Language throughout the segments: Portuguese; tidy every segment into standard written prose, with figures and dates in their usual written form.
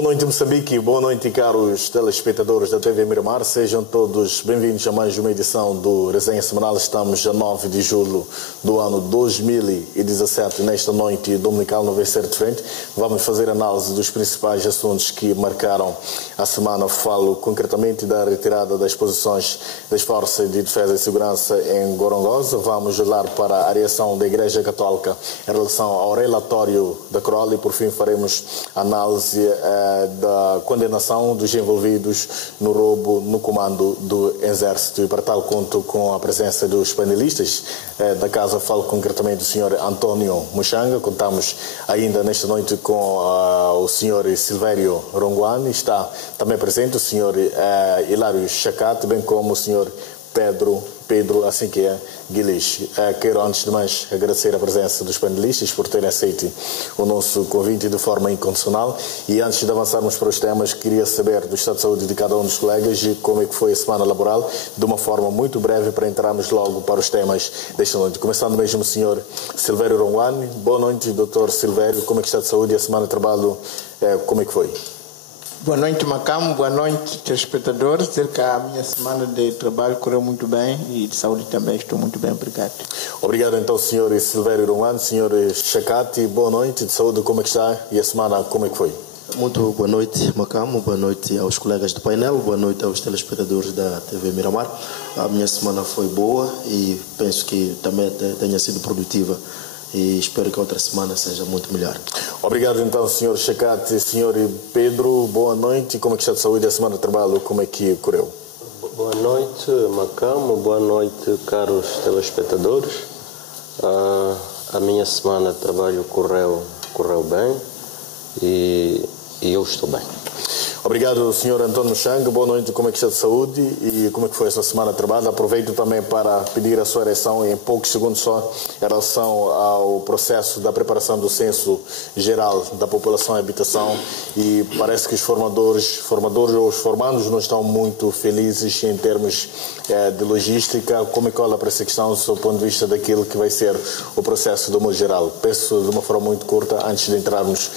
Boa noite, Moçambique. Boa noite, caros telespectadores da TV Miramar. Sejam todos bem-vindos a mais uma edição do Resenha Semanal. Estamos a 9 de julho do ano 2017. Nesta noite dominical não vai ser diferente. Vamos fazer análise dos principais assuntos que marcaram a semana. Falo concretamente da retirada das posições das Forças de Defesa e Segurança em Gorongosa. Vamos olhar para a reação da Igreja Católica em relação ao relatório da Crowley. Por fim, faremos análise da condenação dos envolvidos no roubo no comando do Exército. E para tal conto com a presença dos panelistas da casa. Falo concretamente do Sr. António Muxanga. Contamos ainda nesta noite com o Sr. Silvério Ronguani. Está também presente o Sr. Hilário Chacate, bem como o Sr. Pedro, assim que é, Guilherme. Quero, antes de mais, agradecer a presença dos panelistas por terem aceito o nosso convite de forma incondicional. E antes de avançarmos para os temas, queria saber do estado de saúde de cada um dos colegas e como é que foi a semana laboral, de uma forma muito breve, para entrarmos logo para os temas desta noite. Começando mesmo o Sr. Silvério Ronguani. Boa noite, Dr. Silvério. Como é que está de saúde e a semana de trabalho, como é que foi? Boa noite, Macamo. Boa noite, telespectadores. Dizer que a minha semana de trabalho correu muito bem e de saúde também estou muito bem, obrigado. Obrigado então, Sr. Silvério Ronguani. Sr. Chacate, boa noite, de saúde, como é que está e a semana como é que foi? Muito boa noite, Macamo. Boa noite aos colegas do painel. Boa noite aos telespectadores da TV Miramar. A minha semana foi boa e penso que também tenha sido produtiva. E espero que a outra semana seja muito melhor. Obrigado então, Sr. Chacate. Sr. Pedro, boa noite. Como é que está de saúde a semana de trabalho? Como é que correu? Boa noite, Macamo. Boa noite, caros telespectadores. A minha semana de trabalho correu bem e eu estou bem. Obrigado, Sr. António Muxanga. Boa noite, como é que está de saúde e como é que foi essa semana de trabalho? Aproveito também para pedir a sua reação em poucos segundos só em relação ao processo da preparação do censo geral da população e habitação, e parece que os formadores ou os formandos não estão muito felizes em termos de logística. Como é que olha para essa questão do seu ponto de vista daquilo que vai ser o processo do modo geral? Peço de uma forma muito curta, antes de entrarmos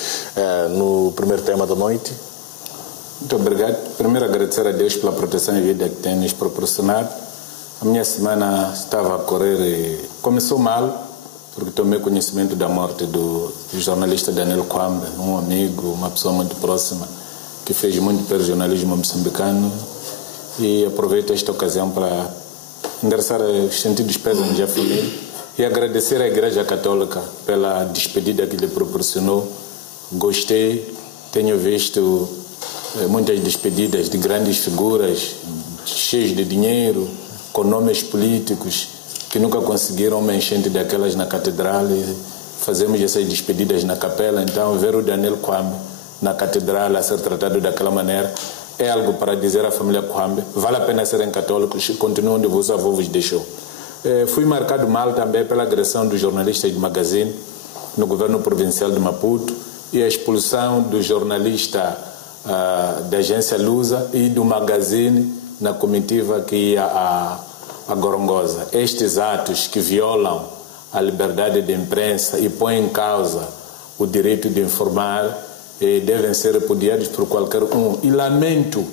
no primeiro tema da noite. Muito obrigado. Primeiro, agradecer a Deus pela proteção e vida que tem nos proporcionado. A minha semana estava a correr e começou mal, porque tomei conhecimento da morte do jornalista Daniel Kwambe, um amigo, uma pessoa muito próxima, que fez muito pelo jornalismo moçambicano. E aproveito esta ocasião para endereçar os sentidos pésames à família e agradecer à Igreja Católica pela despedida que lhe proporcionou. Gostei, tenho visto muitas despedidas de grandes figuras, cheios de dinheiro, com nomes políticos, que nunca conseguiram uma enchente daquelas na catedral, e fazemos essas despedidas na capela. Então, ver o Daniel Kwambe na catedral a ser tratado daquela maneira é algo para dizer à família Kwambe: vale a pena serem católicos, continuem onde vos avô vos deixou. Fui marcado mal também pela agressão dos jornalistas de Magazine no governo provincial de Maputo e a expulsão do jornalista da agência Lusa e do Magazine na comitiva que ia a Gorongosa. Estes atos que violam a liberdade de imprensa e põem em causa o direito de informar devem ser repudiados por qualquer um. E lamento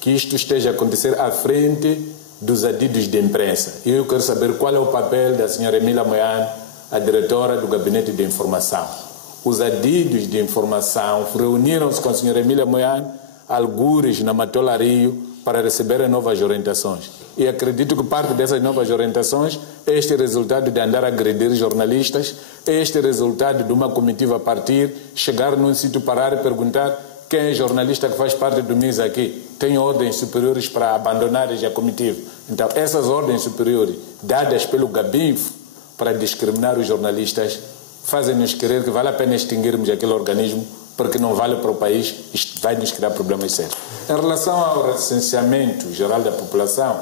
que isto esteja a acontecer à frente dos adidos de imprensa. E eu quero saber qual é o papel da senhora Emília Moiane, a diretora do Gabinete de Informação. Os adidos de informação reuniram-se com a senhora Emília Moiane, algures na Matola Rio, para receberem novas orientações. E acredito que parte dessas novas orientações é este resultado de andar a agredir jornalistas, é este resultado de uma comitiva partir, chegar num sítio, parar e perguntar quem é jornalista que faz parte do MIS aqui. Tem ordens superiores para abandonar a comitiva. Então, essas ordens superiores, dadas pelo Gabinfo para discriminar os jornalistas, fazem-nos querer que vale a pena extinguirmos aquele organismo, porque não vale para o país, isto vai nos criar problemas sérios. Em relação ao recenseamento geral da população,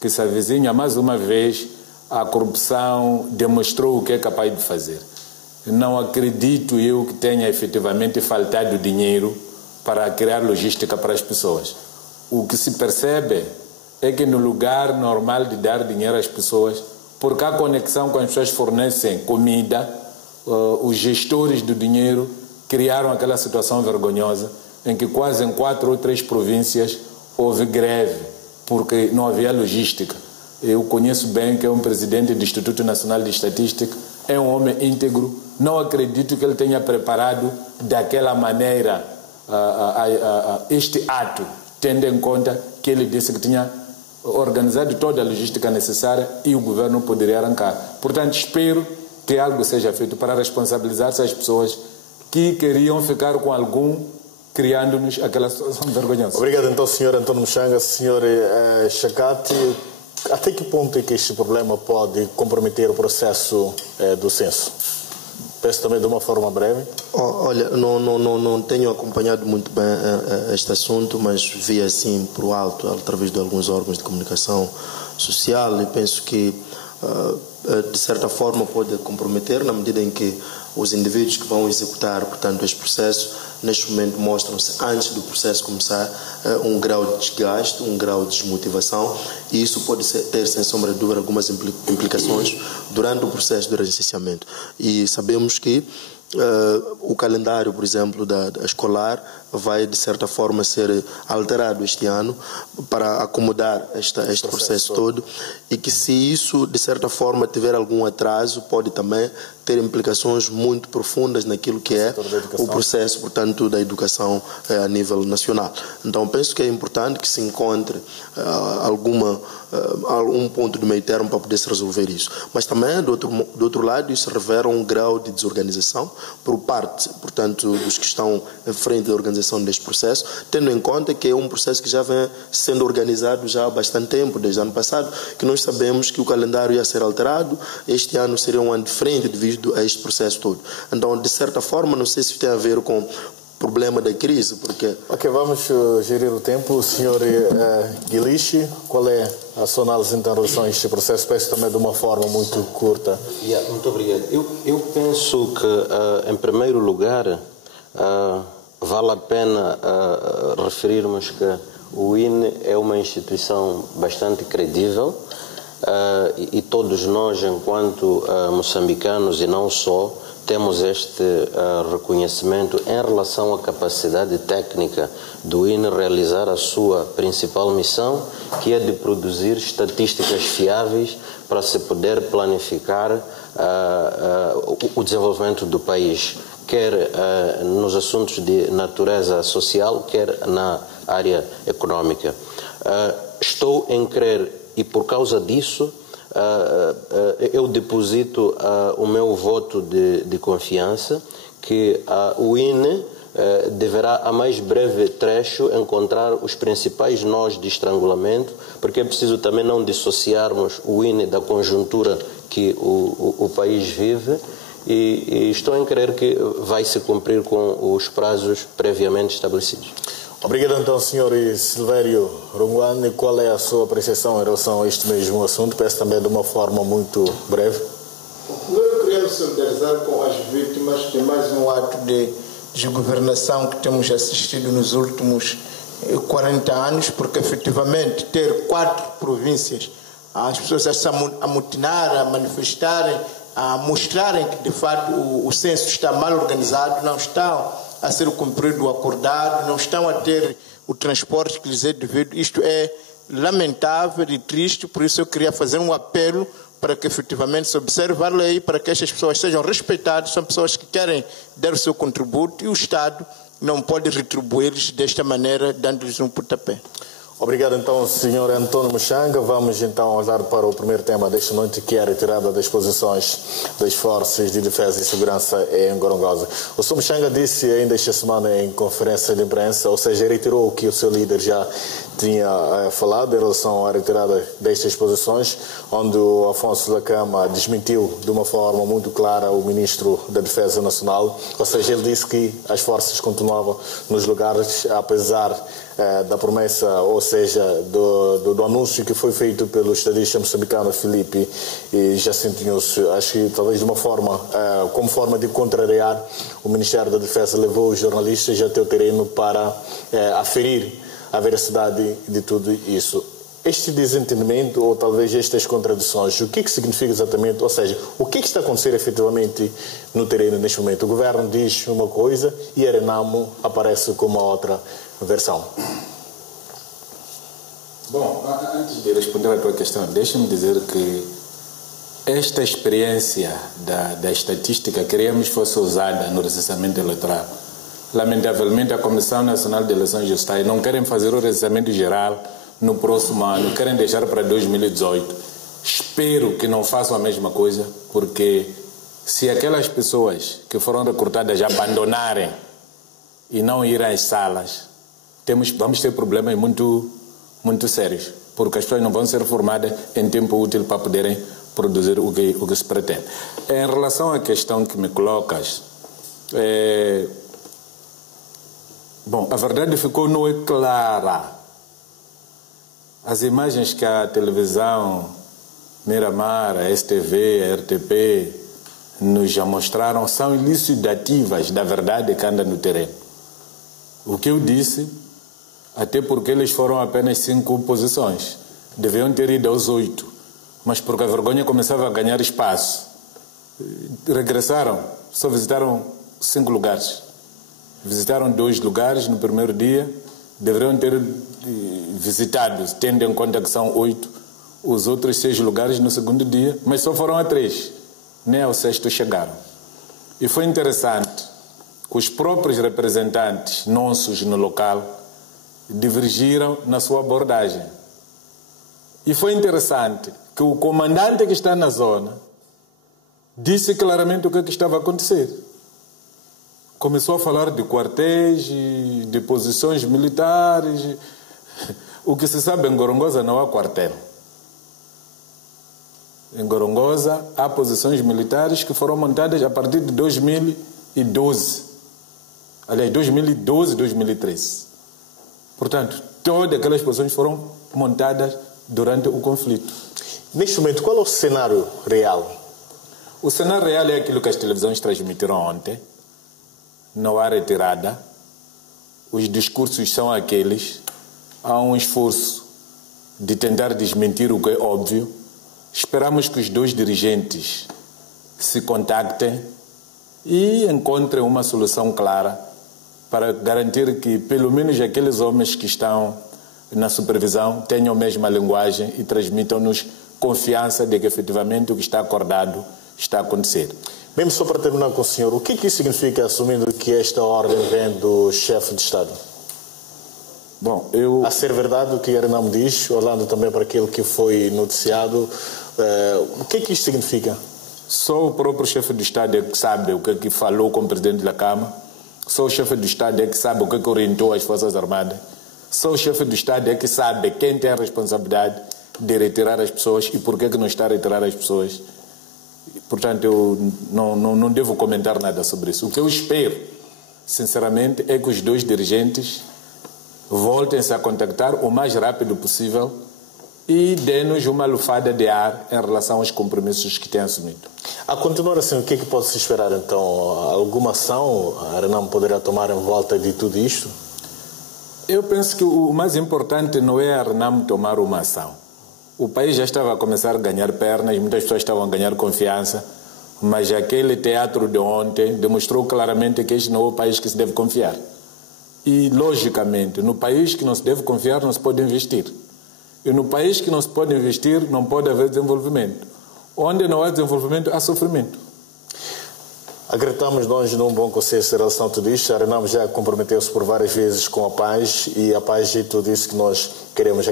que se avizinha mais uma vez, a corrupção demonstrou o que é capaz de fazer. Não acredito eu que tenha efetivamente faltado dinheiro para criar logística para as pessoas. O que se percebe é que no lugar normal de dar dinheiro às pessoas, porque a conexão com as pessoas fornecem comida, os gestores do dinheiro criaram aquela situação vergonhosa em que quase em 4 ou 3 províncias houve greve, porque não havia logística. Eu conheço bem que é um presidente do Instituto Nacional de Estatística, é um homem íntegro, não acredito que ele tenha preparado daquela maneira este ato, tendo em conta que ele disse que tinha organizado toda a logística necessária e o governo poderia arrancar. Portanto, espero que algo seja feito para responsabilizar essas pessoas que queriam ficar com algum, criando-nos aquela situação vergonhosa. Obrigado, então, Sr. António Muxanga. Sr. Chacate, até que ponto é que este problema pode comprometer o processo do censo? Peço também de uma forma breve. Olha, não tenho acompanhado muito bem este assunto, mas vi assim por alto, através de alguns órgãos de comunicação social, e penso que, de certa forma, pode comprometer, na medida em que os indivíduos que vão executar, portanto, este processo, neste momento mostram-se, antes do processo começar, um grau de desgaste, um grau de desmotivação, e isso pode ter, sem sombra de dúvida, algumas implicações durante o processo de recenseamento. E sabemos que o calendário, por exemplo, da escolar vai, de certa forma, ser alterado este ano para acomodar este processo todo, e que, se isso, de certa forma, tiver algum atraso, pode também ter implicações muito profundas naquilo que é o processo, portanto, da educação a nível nacional. Então, penso que é importante que se encontre algum ponto de meio termo para poder se resolver isso. Mas também, do outro lado, isso revela um grau de desorganização por parte, portanto, dos que estão em frente da organização deste processo, tendo em conta que é um processo que já vem sendo organizado já há bastante tempo, desde o ano passado, que nós sabemos que o calendário ia ser alterado, este ano seria um ano diferente devido a este processo todo. Então, de certa forma, não sei se tem a ver com o problema da crise, porque... Ok, vamos gerir o tempo. Sr. Guilichi, qual é a sua análise em relação a este processo? Peço também de uma forma muito curta. Muito obrigado. Eu penso que, em primeiro lugar, vale a pena referirmos que o INE é uma instituição bastante credível, e todos nós, enquanto moçambicanos e não só, temos este reconhecimento em relação à capacidade técnica do INE realizar a sua principal missão, que é de produzir estatísticas fiáveis para se poder planificar o desenvolvimento do país, quer nos assuntos de natureza social, quer na área econômica. Estou em crer, e por causa disso, eu deposito o meu voto de confiança que o INE deverá, a mais breve trecho, encontrar os principais nós de estrangulamento, porque é preciso também não dissociarmos o INE da conjuntura que o país vive, e estou em crer que vai se cumprir com os prazos previamente estabelecidos. Obrigado, então, Sr. Silvério Runguane. Qual é a sua apreciação em relação a este mesmo assunto? Peço também de uma forma muito breve. Primeiro, queremos solidarizar com as vítimas de mais um ato de desgovernação que temos assistido nos últimos 40 anos, porque, efetivamente, ter 4 províncias, as pessoas a se amotinar, a manifestarem, a mostrarem que, de fato, o censo está mal organizado, não estão a ser cumprido o acordado, não estão a ter o transporte que lhes é devido. Isto é lamentável e triste, por isso eu queria fazer um apelo para que efetivamente se observe a lei, para que estas pessoas sejam respeitadas, são pessoas que querem dar o seu contributo, e o Estado não pode retribuí-los desta maneira, dando-lhes um pontapé. Obrigado, então, Sr. António Muxanga. Vamos, então, olhar para o primeiro tema desta noite, que é a retirada das posições das Forças de Defesa e Segurança em Gorongosa. O Sr. Muxanga disse ainda esta semana em conferência de imprensa, ou seja, reiterou o que o seu líder já tinha falado em relação à retirada destas posições, onde o Afonso Lacama desmentiu de uma forma muito clara o Ministro da Defesa Nacional, ou seja, ele disse que as forças continuavam nos lugares, apesar da promessa, ou seja, do anúncio que foi feito pelo estadista moçambicano Filipe e Jacinto Nhusse. Acho que talvez de uma forma, como forma de contrariar, o Ministério da Defesa levou os jornalistas até o terreno para aferir a veracidade de tudo isso. este desentendimento ou talvez estas contradições, o que significa exatamente? Ou seja, o que está a acontecer efetivamente no terreno neste momento? O governo diz uma coisa e a Renamo aparece com uma outra versão. Bom, antes de responder à tua questão, deixa-me dizer que esta experiência da estatística queríamos fosse usada no recenseamento eleitoral. Lamentavelmente, a Comissão Nacional de Eleições e Justiça não querem fazer o recenseamento geral no próximo ano, querem deixar para 2018. Espero que não façam a mesma coisa, porque se aquelas pessoas que foram recrutadas abandonarem e não irem às salas, vamos ter problemas muito sérios, porque as pessoas não vão ser formadas em tempo útil para poderem produzir o que se pretende. Em relação à questão que me colocas, bom, a verdade ficou não é clara. As imagens que a televisão Miramar, a STV, a RTP nos já mostraram são elucidativas da verdade que anda no terreno. O que eu disse, até porque eles foram apenas 5 posições, deviam ter ido aos 8, mas porque a vergonha começava a ganhar espaço, regressaram, só visitaram 5 lugares. Visitaram 2 lugares no primeiro dia, deveriam ter visitado, tendo em conta que são 8, os outros 6 lugares no segundo dia, mas só foram a 3, nem ao 6º chegaram. E foi interessante que os próprios representantes nossos no local divergiram na sua abordagem. E foi interessante que o comandante que está na zona disse claramente o que estava a acontecer. Começou a falar de quartéis, de posições militares. O que se sabe, em Gorongosa não há quartel. Em Gorongosa há posições militares que foram montadas a partir de 2012. Aliás, 2012 e 2013. Portanto, todas aquelas posições foram montadas durante o conflito. Neste momento, qual é o cenário real? O cenário real é aquilo que as televisões transmitiram ontem. Não há retirada. Os discursos são aqueles. Há um esforço de tentar desmentir o que é óbvio. Esperamos que os 2 dirigentes se contactem e encontrem uma solução clara para garantir que, pelo menos, aqueles homens que estão na supervisão tenham a mesma linguagem e transmitam-nos confiança de que, efetivamente, o que está acordado está a acontecer. Mesmo só para terminar com o senhor, o que isso significa, assumindo que esta ordem vem do chefe de Estado? Bom, a ser verdade o que a Renamo diz, olhando também para aquilo que foi noticiado, o que isso significa? Só o próprio chefe do Estado é que sabe o que falou com o presidente da Câmara. Só o chefe do Estado é que sabe o que orientou as Forças Armadas. Só o chefe do Estado é que sabe quem tem a responsabilidade de retirar as pessoas e por que não está a retirar as pessoas. Portanto, eu não devo comentar nada sobre isso. O que eu espero, sinceramente, é que os 2 dirigentes voltem-se a contactar o mais rápido possível e dê-nos uma lufada de ar em relação aos compromissos que têm assumido. A continuar assim, o que pode-se esperar, então? Alguma ação a Renamo poderá tomar em volta de tudo isto? Eu penso que o mais importante não é a Renamo tomar uma ação. O país já estava a começar a ganhar pernas, muitas pessoas estavam a ganhar confiança, mas aquele teatro de ontem demonstrou claramente que este não é o país que se deve confiar. E, logicamente, no país que não se deve confiar, não se pode investir. E no país que não se pode investir, não pode haver desenvolvimento. Onde não há desenvolvimento, há sofrimento. Acreditamos nós num bom consenso em relação a tudo isto. A Renamo já comprometeu-se por várias vezes com a paz e a paz é tudo isso que nós queremos.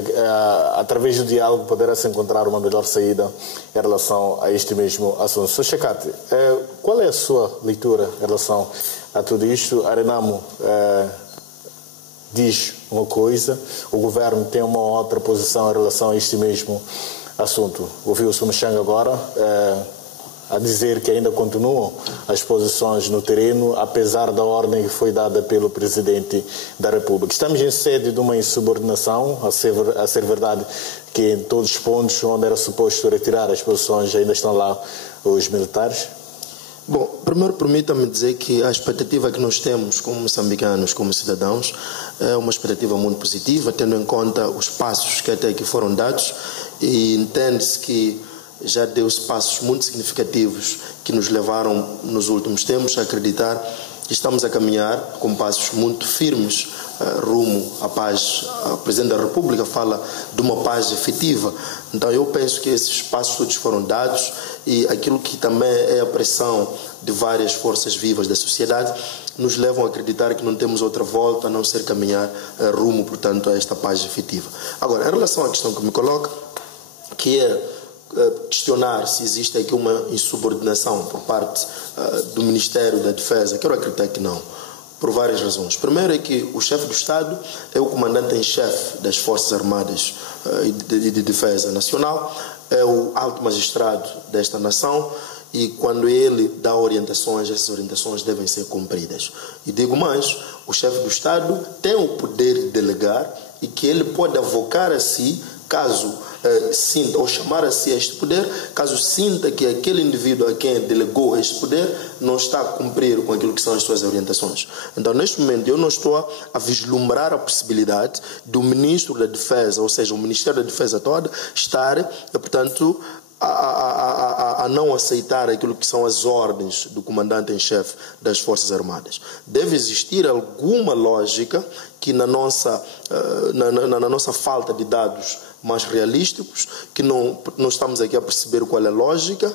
Através do diálogo poderá-se encontrar uma melhor saída em relação a este mesmo assunto. Sr. Chacate, qual é a sua leitura em relação a tudo isto? A Renamo diz uma coisa, o governo tem uma outra posição em relação a este mesmo assunto. Ouviu-se o Machanga agora a dizer que ainda continuam as posições no terreno, apesar da ordem que foi dada pelo Presidente da República. Estamos em sede de uma insubordinação, a ser verdade que em todos os pontos onde era suposto retirar as posições ainda estão lá os militares? Bom, primeiro permita-me dizer que a expectativa que nós temos como moçambicanos, como cidadãos, é uma expectativa muito positiva, tendo em conta os passos que até aqui foram dados, e entende-se que já deu-se passos muito significativos que nos levaram nos últimos tempos a acreditar que estamos a caminhar com passos muito firmes rumo à paz. O Presidente da República fala de uma paz efetiva. Então eu penso que esses passos todos foram dados, e aquilo que também é a pressão de várias forças vivas da sociedade nos levam a acreditar que não temos outra volta a não ser caminhar rumo, portanto, a esta paz efetiva. Agora, em relação à questão que me coloca, que é questionar se existe aqui uma insubordinação por parte do Ministério da Defesa, quero acreditar que não, por várias razões. Primeiro é que o chefe do Estado é o comandante em chefe das Forças Armadas de Defesa Nacional, é o alto magistrado desta nação, e quando ele dá orientações, essas orientações devem ser cumpridas. E digo mais, o chefe do Estado tem o poder de delegar, e que ele pode avocar a si, caso sinta, ou chamar a si este poder, caso sinta que aquele indivíduo a quem delegou este poder não está a cumprir com aquilo que são as suas orientações. Então, neste momento, eu não estou a vislumbrar a possibilidade do Ministro da Defesa, ou seja, o Ministério da Defesa toda, estar, portanto, a não aceitar aquilo que são as ordens do comandante em chefe das Forças Armadas. Deve existir alguma lógica que na nossa falta de dados mais realísticos, que não estamos aqui a perceber qual é a lógica,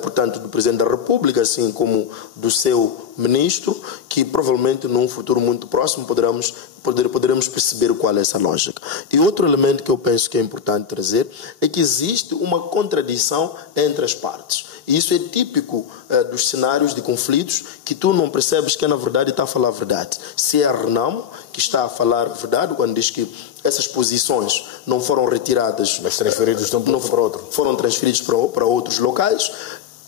portanto, do Presidente da República, assim como do seu Ministro, que provavelmente num futuro muito próximo poderemos perceber qual é essa lógica. E outro elemento que eu penso que é importante trazer é que existe uma contradição entre as partes. E isso é típico dos cenários de conflitos, que tu não percebes que na verdade está a falar a verdade. Se é a Renamo que está a falar a verdade quando diz que essas posições não foram retiradas, mas transferidos de um ponto para outro, foram transferidos para outros locais,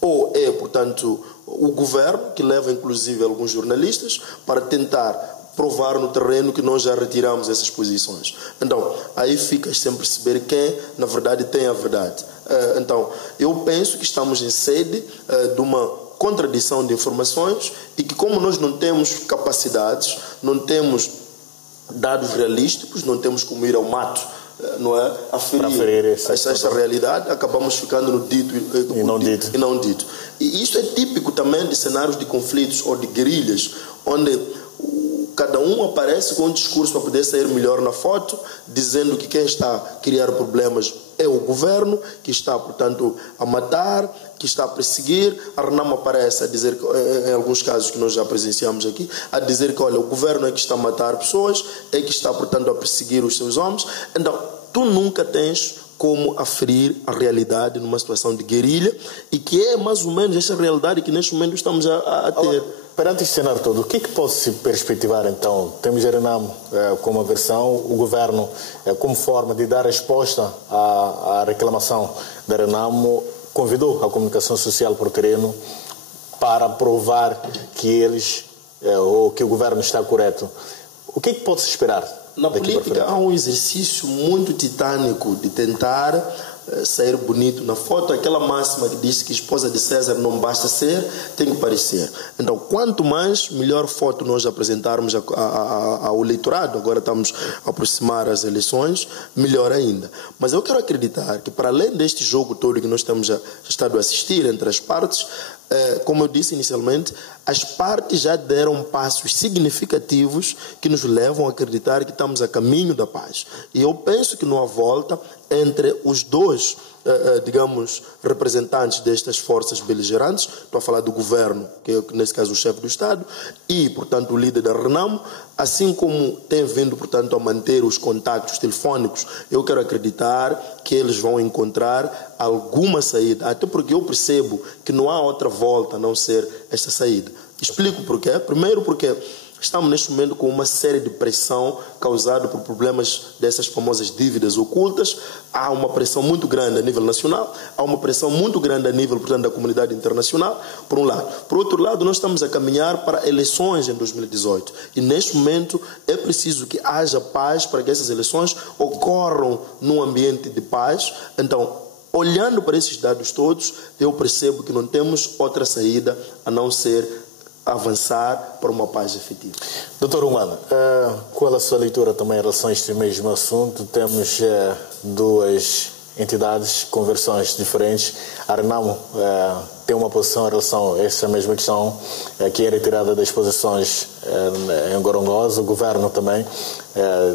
ou é, portanto, o governo que leva inclusive alguns jornalistas para tentar provar no terreno que nós já retiramos essas posições. Então, aí ficas sem perceber quem, na verdade, tem a verdade. Então, eu penso que estamos em sede de uma contradição de informações, e que, como nós não temos capacidades, não temos dados realísticos, não temos como ir ao mato, não é, aferir essa realidade, acabamos ficando no dito e não dito. E isso é típico também de cenários de conflitos ou de guerrilhas, onde cada um aparece com um discurso para poder sair melhor na foto, dizendo que quem está a criar problemas é o governo, que está, portanto, a matar, que está a perseguir. A Renamo aparece a dizer, em alguns casos que nós já presenciamos aqui, a dizer que, olha, o governo é que está a matar pessoas, é que está, portanto, a perseguir os seus homens. Então, tu nunca tens como aferir a realidade numa situação de guerrilha, e que é mais ou menos essa realidade que neste momento estamos a ter. Perante este cenário todo, o que pode se perspectivar então? Temos a Renamo como versão, o governo como forma de dar resposta à reclamação da Renamo, convidou a comunicação social por terreno para provar que eles, ou que o governo está correto. O que pode se esperar? Na política há um exercício muito titânico de tentar sair bonito na foto, aquela máxima que diz que esposa de César não basta ser, tem que parecer. Então, quanto mais melhor foto nós apresentarmos ao eleitorado, agora estamos a aproximar as eleições, melhor ainda. Mas eu quero acreditar que, para além deste jogo todo que nós temos já estado a assistir entre as partes, como eu disse inicialmente, as partes já deram passos significativos que nos levam a acreditar que estamos a caminho da paz. E eu penso que não há volta entre os dois, digamos, representantes destas forças beligerantes. Estou a falar do governo, que é, nesse caso, o chefe do Estado, e, portanto, o líder da Renamo, assim como tem vindo, portanto, a manter os contactos telefónicos. Eu quero acreditar que eles vão encontrar alguma saída, até porque eu percebo que não há outra volta a não ser esta saída. Explico porquê. Primeiro, porque estamos neste momento com uma série de pressão causada por problemas dessas famosas dívidas ocultas. Há uma pressão muito grande a nível nacional, há uma pressão muito grande a nível, portanto, da comunidade internacional, por um lado. Por outro lado, nós estamos a caminhar para eleições em 2018. E neste momento é preciso que haja paz para que essas eleições ocorram num ambiente de paz. Então, olhando para esses dados todos, eu percebo que não temos outra saída a não ser avançar para uma paz efetiva. Doutor Humana, qual a sua leitura também em relação a este mesmo assunto? Temos duas entidades com versões diferentes. A Renamo tem uma posição em relação a essa mesma questão, que é retirada das posições em Gorongosa. O governo também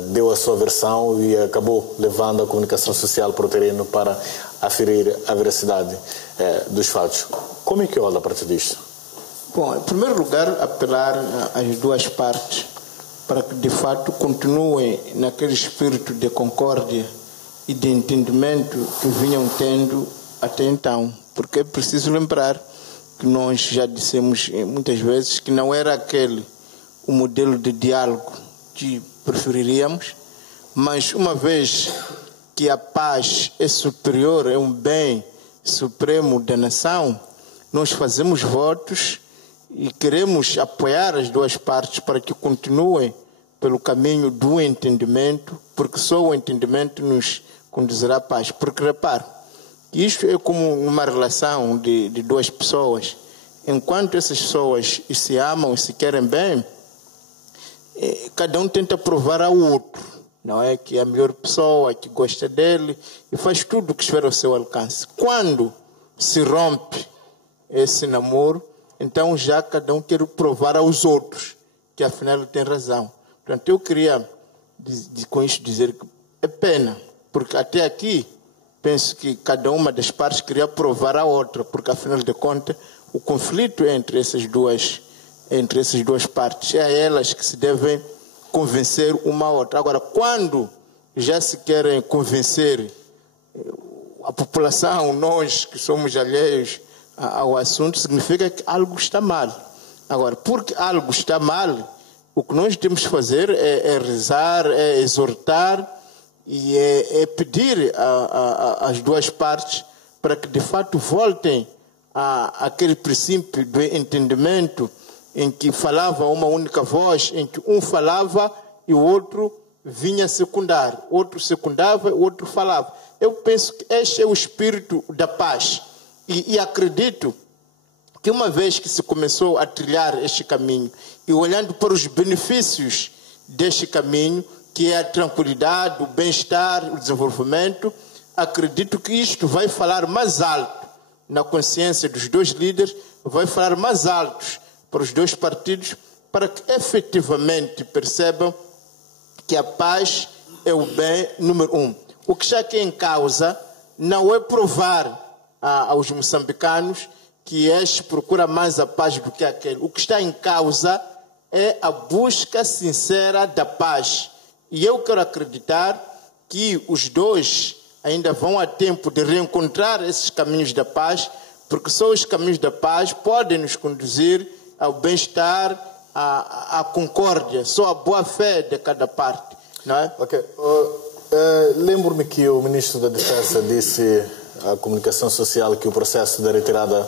deu a sua versão e acabou levando a comunicação social para o terreno para aferir a veracidade dos fatos. Como é que olha a partir disto? Bom, em primeiro lugar, apelar às duas partes para que, de fato, continuem naquele espírito de concórdia e de entendimento que vinham tendo até então. Porque é preciso lembrar que nós já dissemos muitas vezes que não era aquele o modelo de diálogo que preferiríamos, mas uma vez que a paz é superior, é um bem supremo da nação, nós fazemos votos e queremos apoiar as duas partes para que continuem pelo caminho do entendimento, porque só o entendimento nos conduzirá à paz. Porque, repare, isto é como uma relação de duas pessoas. Enquanto essas pessoas se amam e se querem bem, cada um tenta provar ao outro, não é? Que é a melhor pessoa, que gosta dele, e faz tudo o que estiver ao seu alcance. Quando se rompe esse namoro, então já cada um quer provar aos outros que afinal ele tem razão. Portanto, eu queria com isso dizer que é pena, porque até aqui penso que cada uma das partes queria provar a outra, porque afinal de contas o conflito entre essas duas partes é a elas que se devem convencer uma a outra. Agora, quando já se querem convencer a população, nós que somos alheios ao assunto, significa que algo está mal. Agora, porque algo está mal, o que nós temos que fazer é rezar, é exortar e é pedir às duas partes para que de fato voltem àquele princípio do entendimento em que falava uma única voz, em que um falava e o outro vinha secundar, outro secundava, o outro falava. Eu penso que este é o espírito da paz. E acredito que uma vez que se começou a trilhar este caminho e olhando para os benefícios deste caminho, que é a tranquilidade, o bem-estar, o desenvolvimento, acredito que isto vai falar mais alto na consciência dos dois líderes, vai falar mais alto para os dois partidos, para que efetivamente percebam que a paz é o bem número um. O que está aqui em causa não é provar aos moçambicanos que este procura mais a paz do que aquele. O que está em causa é a busca sincera da paz. E eu quero acreditar que os dois ainda vão a tempo de reencontrar esses caminhos da paz, porque só os caminhos da paz podem nos conduzir ao bem-estar, à concórdia, só a boa-fé de cada parte. Não é? Ok. Lembro-me que o Ministro da Defesa disse à comunicação social que o processo de retirada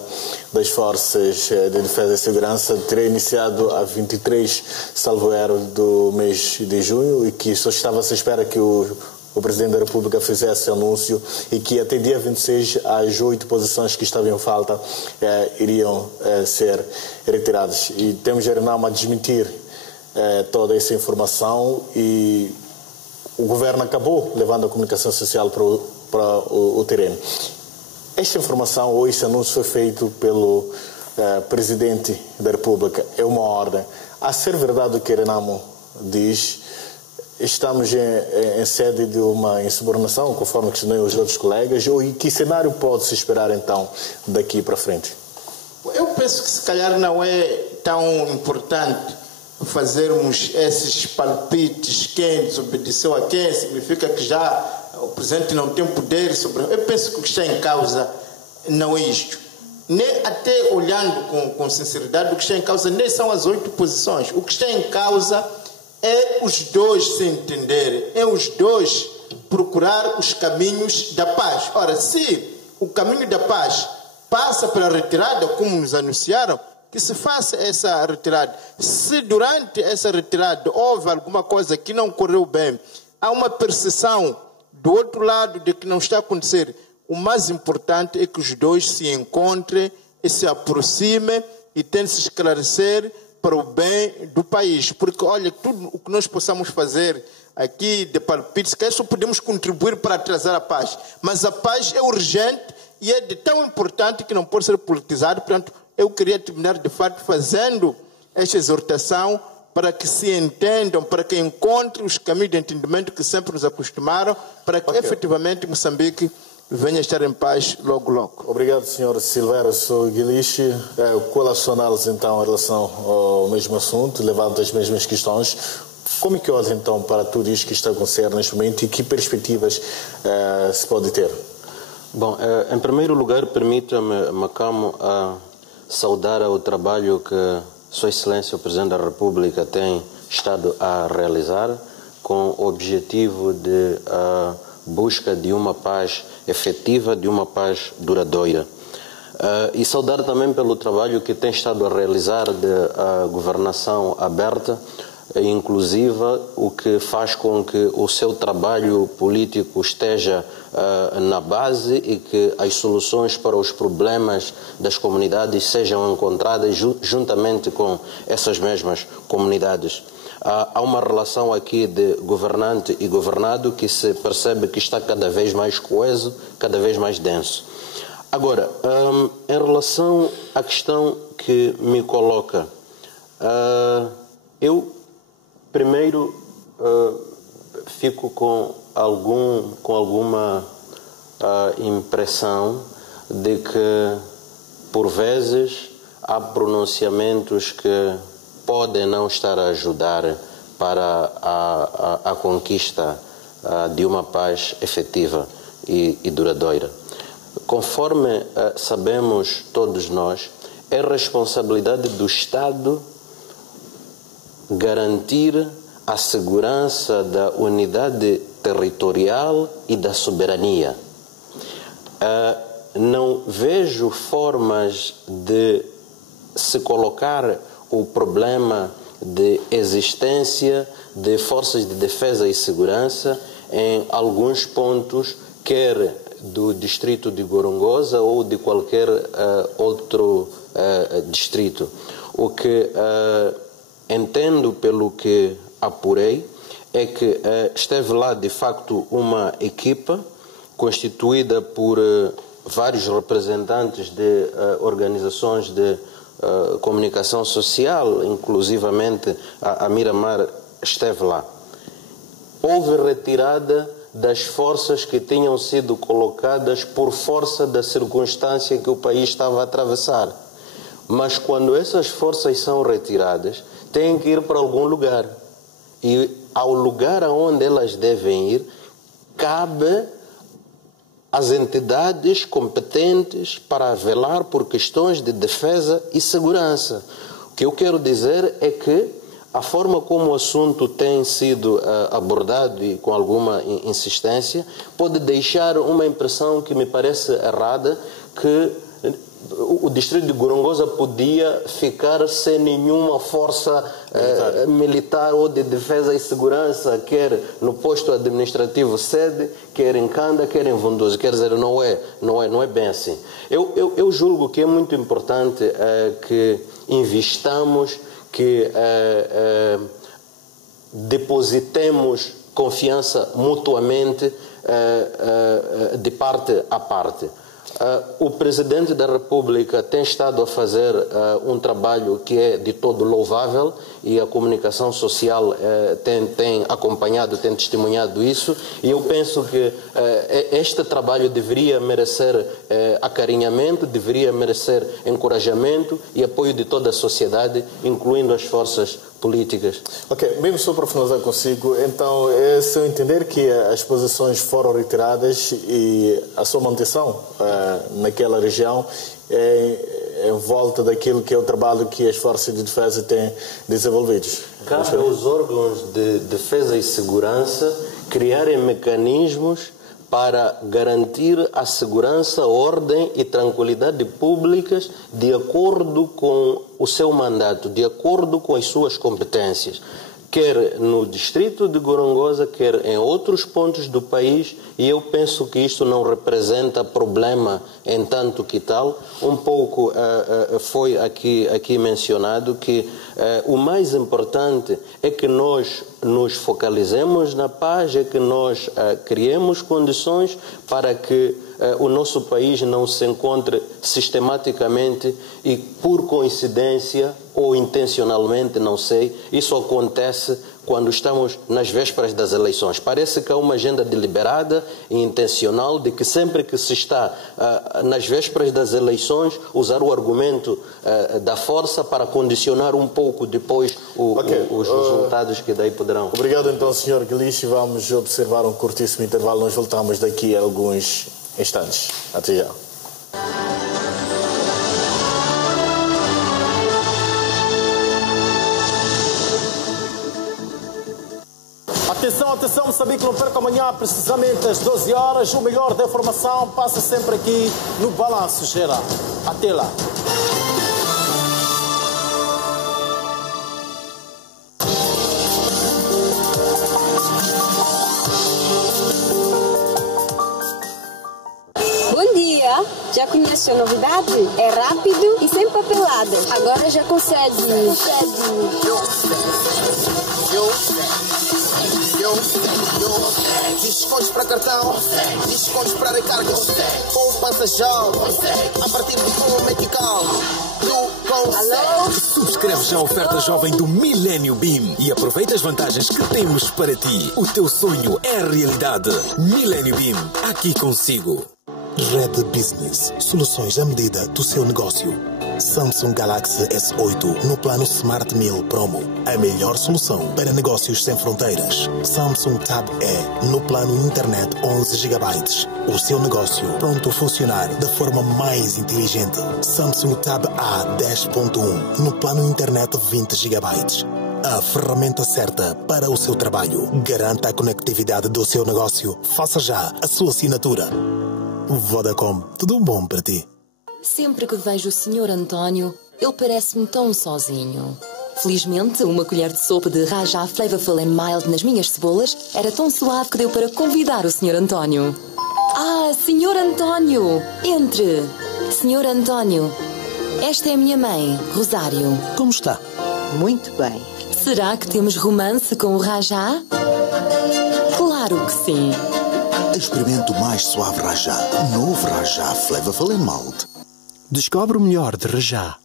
das forças de defesa e segurança teria iniciado a 23, salvo erro, do mês de junho e que só estava-se à espera que o Presidente da República fizesse anúncio e que até dia 26 as 8 posições que estavam em falta iriam ser retiradas. E temos a Renamo a desmentir toda essa informação e o governo acabou levando a comunicação social para o terreno. Esta informação ou este anúncio foi feito pelo Presidente da República. É uma ordem. A ser verdade o que a Renamo diz, estamos em sede de uma insubordinação, conforme questionei os outros colegas, ou em que cenário pode-se esperar então daqui para frente? Eu penso que se calhar não é tão importante fazermos esses palpites, quem desobedeceu a quem, significa que já o Presidente não tem poder sobre... Eu penso que o que está em causa não é isto. Nem, até olhando com sinceridade, o que está em causa nem são as 8 posições. O que está em causa é os dois se entenderem, é os dois procurar os caminhos da paz. Ora, se o caminho da paz passa pela retirada, como nos anunciaram, que se faça essa retirada. Se durante essa retirada houve alguma coisa que não correu bem, há uma percepção do outro lado de que não está a acontecer o mais importante é que os dois se encontrem e se aproximem e tentem se esclarecer para o bem do país. Porque, olha, tudo o que nós possamos fazer aqui de palpites, que só podemos contribuir para atrasar a paz. Mas a paz é urgente e é de tão importante que não pode ser politizado. Portanto, eu queria terminar, de fato, fazendo esta exortação para que se entendam, para que encontrem os caminhos de entendimento que sempre nos acostumaram, para que efetivamente Moçambique venha estar em paz logo, logo. Obrigado, Sr. Silvério Guilichi. Qual a sua análise, então, em relação ao mesmo assunto, levando as mesmas questões? Como é que olha, então, para tudo isto que está a acontecer neste momento e que perspectivas se pode ter? Bom, em primeiro lugar, permita-me, Macamo, saudar o trabalho que Sua Excelência o Presidente da República tem estado a realizar com o objetivo de busca de uma paz efetiva, de uma paz duradoura. E saudar também pelo trabalho que tem estado a realizar de governação aberta e inclusiva, o que faz com que o seu trabalho político esteja na base e que as soluções para os problemas das comunidades sejam encontradas juntamente com essas mesmas comunidades. Há uma relação aqui de governante e governado que se percebe que está cada vez mais coeso, cada vez mais denso. Agora, em relação à questão que me coloca, eu primeiro fico com alguma impressão de que, por vezes, há pronunciamentos que podem não estar a ajudar para a conquista de uma paz efetiva e duradoura. Conforme sabemos todos nós, é responsabilidade do Estado garantir a segurança da unidade territorial e da soberania. Não vejo formas de se colocar o problema de existência de forças de defesa e segurança em alguns pontos, quer do distrito de Gorongosa ou de qualquer outro distrito. O que entendo, pelo que apurei, é que esteve lá de facto uma equipa constituída por vários representantes de organizações de comunicação social, inclusivamente a Miramar esteve lá. Houve retirada das forças que tinham sido colocadas por força da circunstância que o país estava a atravessar. Mas quando essas forças são retiradas, têm que ir para algum lugar. E ao lugar aonde elas devem ir, cabe às entidades competentes para velar por questões de defesa e segurança. O que eu quero dizer é que a forma como o assunto tem sido abordado e com alguma insistência pode deixar uma impressão que me parece errada, que o distrito de Gorongosa podia ficar sem nenhuma força militar ou de defesa e segurança, quer no posto administrativo sede, quer em Canda, quer em Vondoso. Quer dizer, não é bem assim. Eu julgo que é muito importante que investamos, que depositemos confiança mutuamente de parte a parte. O Presidente da República tem estado a fazer um trabalho que é de todo louvável e a comunicação social tem acompanhado, tem testemunhado isso, e eu penso que este trabalho deveria merecer acarinhamento, deveria merecer encorajamento e apoio de toda a sociedade, incluindo as forças políticas. Ok, mesmo só para finalizar consigo, então é seu entender que as posições foram retiradas e a sua manutenção naquela região é em volta daquilo que é o trabalho que as forças de defesa têm desenvolvido? Cabe aos órgãos de defesa e segurança criarem mecanismos para garantir a segurança, ordem e tranquilidade públicas de acordo com o seu mandato, de acordo com as suas competências. quer no distrito de Gorongosa, quer em outros pontos do país, e eu penso que isto não representa problema em tanto que tal. Um pouco foi aqui mencionado que o mais importante é que nós nos focalizemos na paz, é que nós criemos condições para que o nosso país não se encontre sistematicamente e por coincidência ou intencionalmente, não sei, isso acontece quando estamos nas vésperas das eleições. Parece que há uma agenda deliberada e intencional de que sempre que se está nas vésperas das eleições, usar o argumento da força para condicionar um pouco depois os resultados que daí poderão. Obrigado então, Sr. Guilichi. Vamos observar um curtíssimo intervalo. Nós voltamos daqui a alguns instantes. Até já. Atenção, atenção, Moçambique, não perca amanhã, precisamente às 12 horas. O melhor da informação passa sempre aqui no Balanço Geral. Até lá. Bom dia! Já conhece a novidade? É rápido e sem papeladas. Agora já consegue. Descontos para cartão, descontos para recarga, poupança já, a partir do Medical. Alô? Subscreve já a oferta jovem do Millennium Beam e aproveita as vantagens que temos para ti. O teu sonho é realidade. Millennium Beam, aqui consigo. Red Business, soluções à medida do seu negócio. Samsung Galaxy S8 no plano Smart Meal Promo. A melhor solução para negócios sem fronteiras. Samsung Tab E no plano Internet 11 GB. O seu negócio pronto a funcionar da forma mais inteligente. Samsung Tab A 10.1 no plano Internet 20 GB. A ferramenta certa para o seu trabalho. Garanta a conectividade do seu negócio. Faça já a sua assinatura. Vodacom, tudo bom para ti? Sempre que vejo o Sr. António, ele parece-me tão sozinho. Felizmente, uma colher de sopa de Rajá Flavorful and Mild nas minhas cebolas era tão suave que deu para convidar o Sr. António. Ah, Sr. António! Entre! Sr. António, esta é a minha mãe, Rosário. Como está? Muito bem. Será que temos romance com o Rajá? Claro que sim. Experimente o mais suave Rajá. Novo Rajá Flavorful and Mild. Descobre o melhor de Rajá.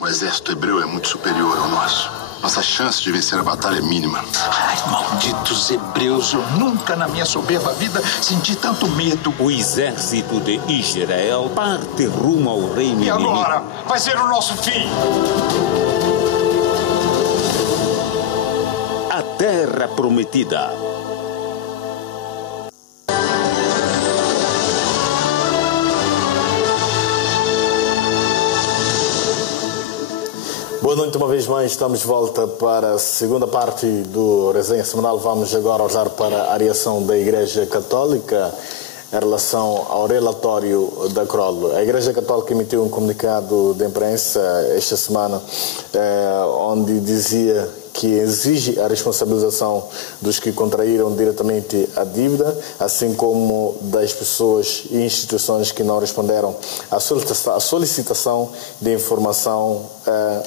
O exército hebreu é muito superior ao nosso. Nossa chance de vencer a batalha é mínima. Ai, malditos hebreus, eu nunca na minha soberba vida senti tanto medo. O exército de Israel parte rumo ao reino inimigo. E agora? Vai ser o nosso fim. A terra prometida. Boa noite uma vez mais, estamos de volta para a segunda parte do Resenha Semanal. Vamos agora olhar para a reação da Igreja Católica em relação ao relatório da CROL. A Igreja Católica emitiu um comunicado de imprensa esta semana onde dizia que exige a responsabilização dos que contraíram diretamente a dívida, assim como das pessoas e instituições que não responderam à solicitação de informação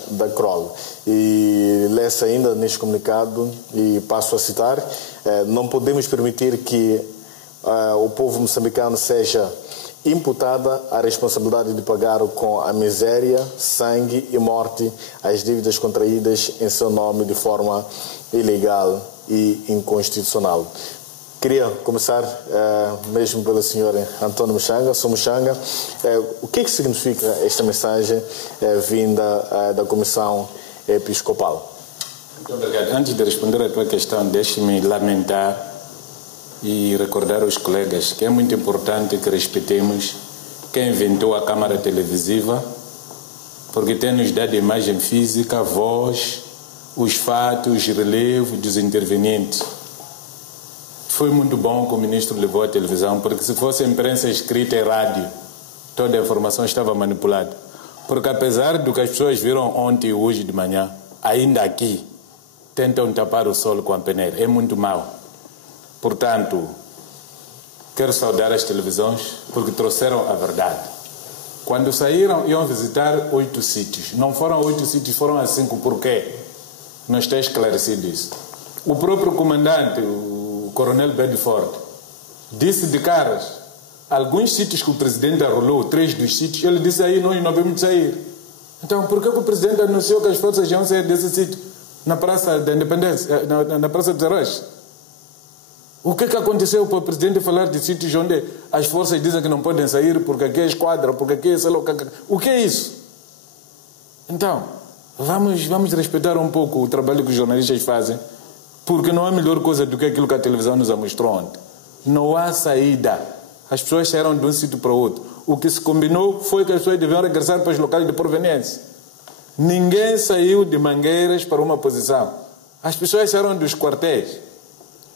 da CROL. E lê-se ainda neste comunicado, e passo a citar, não podemos permitir que o povo moçambicano seja imputada a responsabilidade de pagar com a miséria, sangue e morte as dívidas contraídas em seu nome de forma ilegal e inconstitucional. Queria começar mesmo pelo senhor Antônio Muxanga, Sr. Muxanga. O que significa esta mensagem vinda da Comissão Episcopal? Muito obrigado. Antes de responder à tua questão, deixe-me lamentar e recordar aos colegas que é muito importante que respeitemos quem inventou a câmara televisiva, porque tem nos dado imagem física, voz, os fatos, os relevos dos intervenientes. foi muito bom que o ministro levou à televisão, porque se fosse imprensa escrita e rádio, toda a informação estava manipulada. Porque apesar do que as pessoas viram ontem e hoje de manhã, ainda aqui tentam tapar o sol com a peneira. É muito mau. Portanto, quero saudar as televisões porque trouxeram a verdade. Quando saíram, iam visitar 8 sítios. Não foram 8 sítios, foram a 5. Por quê? Não está esclarecido isso. O próprio comandante, o coronel Bedford, disse de caras, alguns sítios que o presidente arrolou, 3 dos sítios, ele disse aí, não vamos sair. Então, por que o presidente anunciou que as forças iam sair desse sítio? Na Praça da Independência, na Praça dos Heróis? O que aconteceu para o presidente falar de sítios onde as forças dizem que não podem sair porque aqui é esquadra, porque aqui é sei lá o que é isso? Então, vamos respeitar um pouco o trabalho que os jornalistas fazem, porque não há melhor coisa do que aquilo que a televisão nos mostrou ontem. Não há saída. As pessoas saíram de um sítio para o outro. O que se combinou foi que as pessoas deviam regressar para os locais de proveniência. Ninguém saiu de Mangueiras para uma posição. As pessoas saíram dos quartéis.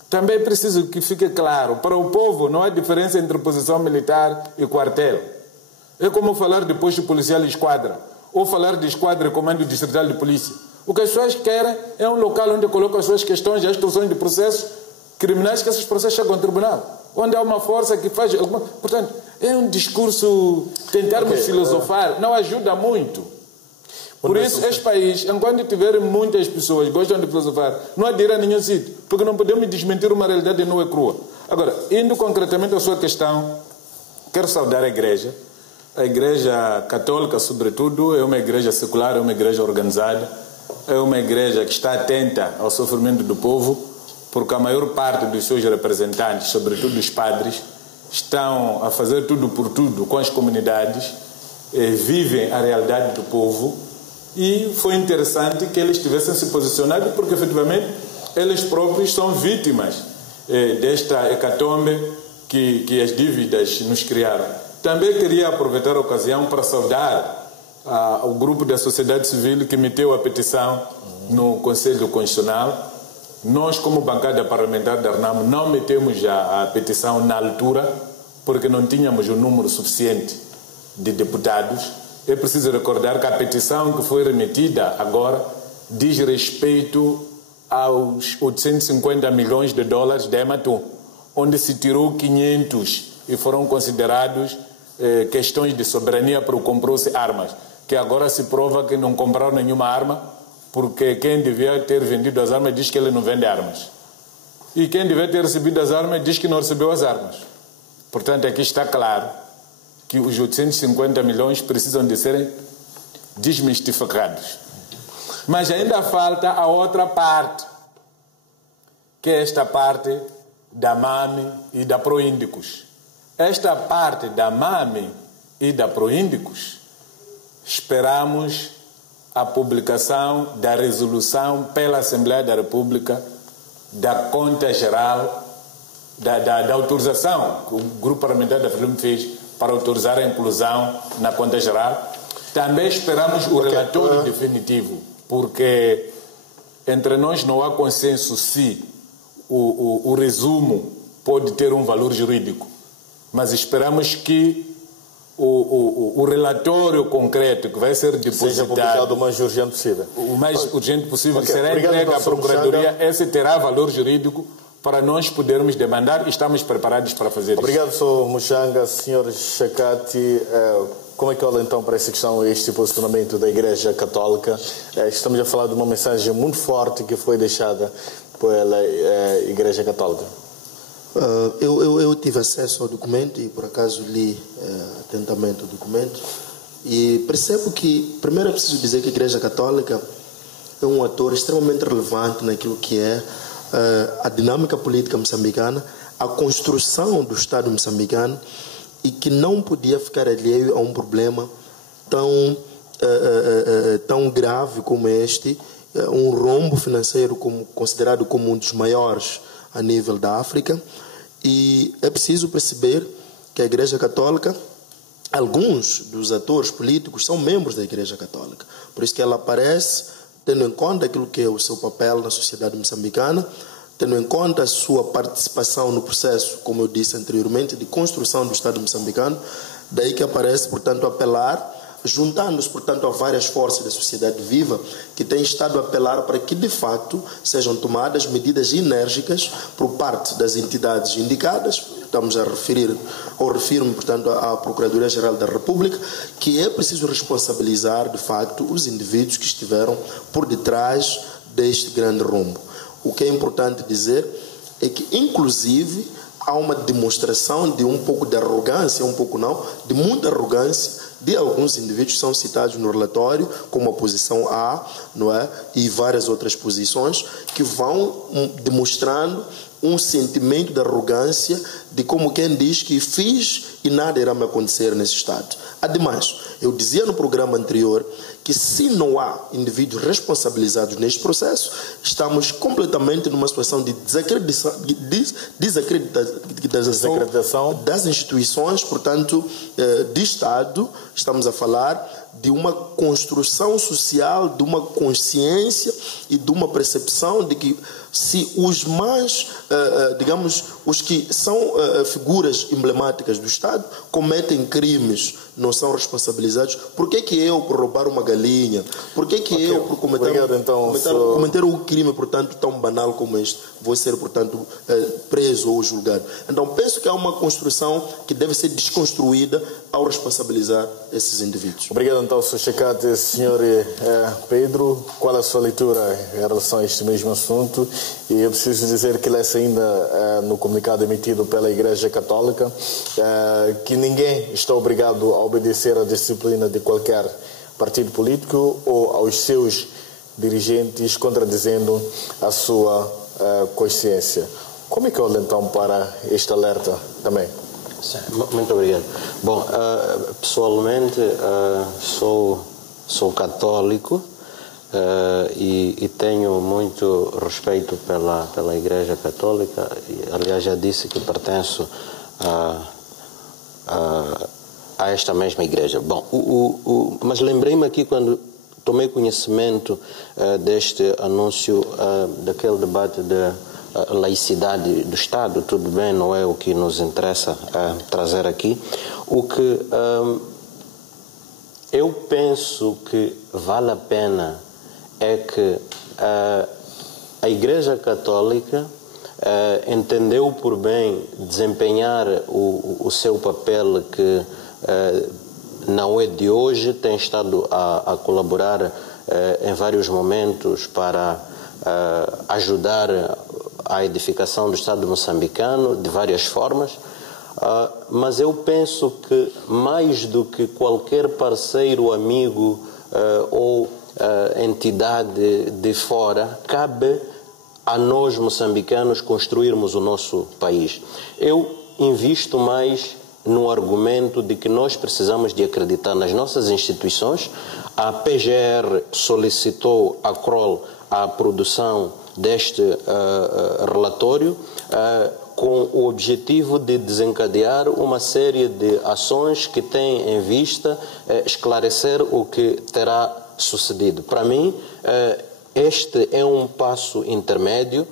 Também é preciso que fique claro, para o povo não há diferença entre posição militar e quartel. É como falar de posto policial e esquadra, ou falar de esquadra e comando distrital de polícia. O que as pessoas querem é um local onde colocam as suas questões e as instruções de processos criminais, que esses processos chegam ao tribunal, onde há uma força que faz alguma... Portanto, é um discurso, tentarmos filosofar, não ajuda muito. Por isso, este país, enquanto tiver muitas pessoas que gostam de filosofar, não adira a nenhum sítio, porque não podemos desmentir uma realidade nua e crua. Agora, indo concretamente à sua questão, quero saudar a Igreja Católica, sobretudo, é uma igreja secular, é uma igreja organizada, é uma igreja que está atenta ao sofrimento do povo, porque a maior parte dos seus representantes, sobretudo os padres, estão a fazer tudo por tudo com as comunidades, vivem a realidade do povo, e foi interessante que eles tivessem se posicionado, porque efetivamente eles próprios são vítimas desta hecatombe que as dívidas nos criaram. Também queria aproveitar a ocasião para saudar o grupo da sociedade civil que meteu a petição no Conselho Constitucional. Nós, como bancada parlamentar da RNAM, não metemos a petição na altura, porque não tínhamos o número suficiente de deputados. É preciso recordar que a petição que foi remetida agora diz respeito aos 850 milhões de dólares da Ematum, onde se tirou 500 e foram considerados questões de soberania para o comprou-se armas, que agora se prova que não compraram nenhuma arma, porque quem devia ter vendido as armas diz que ele não vende armas. E quem devia ter recebido as armas diz que não recebeu as armas. Portanto, aqui está claro que os 850 milhões precisam de serem desmistificados. Mas ainda falta a outra parte, que é esta parte da MAME e da Proíndicos. Esta parte da MAME e da Proíndicos, esperamos a publicação da resolução pela Assembleia da República da conta geral, da autorização que o Grupo Parlamentar da FLIM fez para autorizar a inclusão na conta geral. Também esperamos o relatório definitivo, porque entre nós não há consenso se o resumo pode ter um valor jurídico, mas esperamos que o relatório concreto que vai ser depositado seja publicado o mais urgente possível. O mais urgente possível, será entregue à Procuradoria. Esse terá valor jurídico para nós podermos demandar e estamos preparados para fazer isso. Obrigado, Sr. Muchanga. Sr. Chakati, como é que olha então para essa questão, este posicionamento da Igreja Católica? Estamos a falar de uma mensagem muito forte que foi deixada pela Igreja Católica. Eu tive acesso ao documento e por acaso li atentamente o documento e percebo que, primeiro é preciso dizer que a Igreja Católica é um ator extremamente relevante naquilo que é a dinâmica política moçambicana, a construção do Estado moçambicano, e que não podia ficar alheio a um problema tão grave como este, um rombo financeiro considerado como um dos maiores a nível da África. E é preciso perceber que a Igreja Católica, alguns dos atores políticos são membros da Igreja Católica, por isso que ela aparece tendo em conta aquilo que é o seu papel na sociedade moçambicana, tendo em conta a sua participação no processo, como eu disse anteriormente, de construção do Estado moçambicano, daí que aparece, portanto, apelar, juntando-se, portanto, a várias forças da sociedade viva que têm estado a apelar para que, de facto, sejam tomadas medidas enérgicas por parte das entidades indicadas. Estamos a referir, ou refiro-me, portanto, à Procuradoria-Geral da República, que é preciso responsabilizar, de facto, os indivíduos que estiveram por detrás deste grande rombo. O que é importante dizer é que, inclusive, há uma demonstração de um pouco de arrogância, um pouco não, de muita arrogância de alguns indivíduos que são citados no relatório, como a posição A, não é? E várias outras posições, que vão demonstrando um sentimento de arrogância, de como quem diz que fiz e nada irá me acontecer nesse Estado. Ademais, eu dizia no programa anterior que se não há indivíduos responsabilizados neste processo, estamos completamente numa situação de desacreditação das instituições, portanto, de Estado. Estamos a falar de uma construção social, de uma consciência e de uma percepção de que se os mais, digamos, os que são figuras emblemáticas do Estado cometem crimes, não são responsabilizados, por que eu, por roubar uma galinha, por que eu, por cometer um crime, portanto, tão banal como este, vou ser, portanto, preso ou julgado? Então, penso que há uma construção que deve ser desconstruída ao responsabilizar esses indivíduos. Obrigado, então, Sr. Checate. Senhor Pedro, qual é a sua leitura em relação a este mesmo assunto? E eu preciso dizer que lê-se ainda no comunicado emitido pela Igreja Católica que ninguém está obrigado a obedecer à disciplina de qualquer partido político ou aos seus dirigentes, contradizendo a sua consciência. Como é que olha então para este alerta também? Muito obrigado. Bom, pessoalmente sou católico e tenho muito respeito pela Igreja Católica. Aliás, já disse que pertenço a esta mesma igreja. Bom, mas lembrei-me aqui quando tomei conhecimento deste anúncio, daquele debate da laicidade do Estado. Tudo bem, não é o que nos interessa trazer aqui. O que eu penso que vale a pena é que a Igreja Católica entendeu por bem desempenhar o seu papel, que não é de hoje, tem estado a colaborar em vários momentos para ajudar a edificação do Estado moçambicano de várias formas, mas eu penso que mais do que qualquer parceiro, amigo ou entidade de fora, cabe a nós moçambicanos construirmos o nosso país. Eu invisto mais no argumento de que nós precisamos de acreditar nas nossas instituições. A PGR solicitou à CROL a produção deste relatório com o objetivo de desencadear uma série de ações que têm em vista esclarecer o que terá sucedido. Para mim, este é um passo intermédio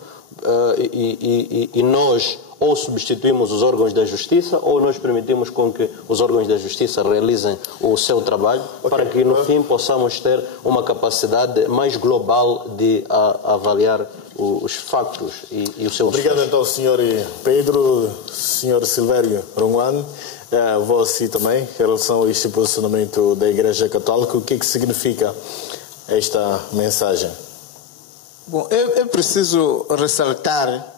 e nós ou substituímos os órgãos da justiça ou nós permitimos com que os órgãos da justiça realizem o seu trabalho, para que no fim possamos ter uma capacidade mais global de avaliar os factos e o seu. Obrigado então, Sr. Pedro. Sr. Silvério Ronguan, você também, em relação a este posicionamento da Igreja Católica, o que é que significa esta mensagem? Bom, eu preciso ressaltar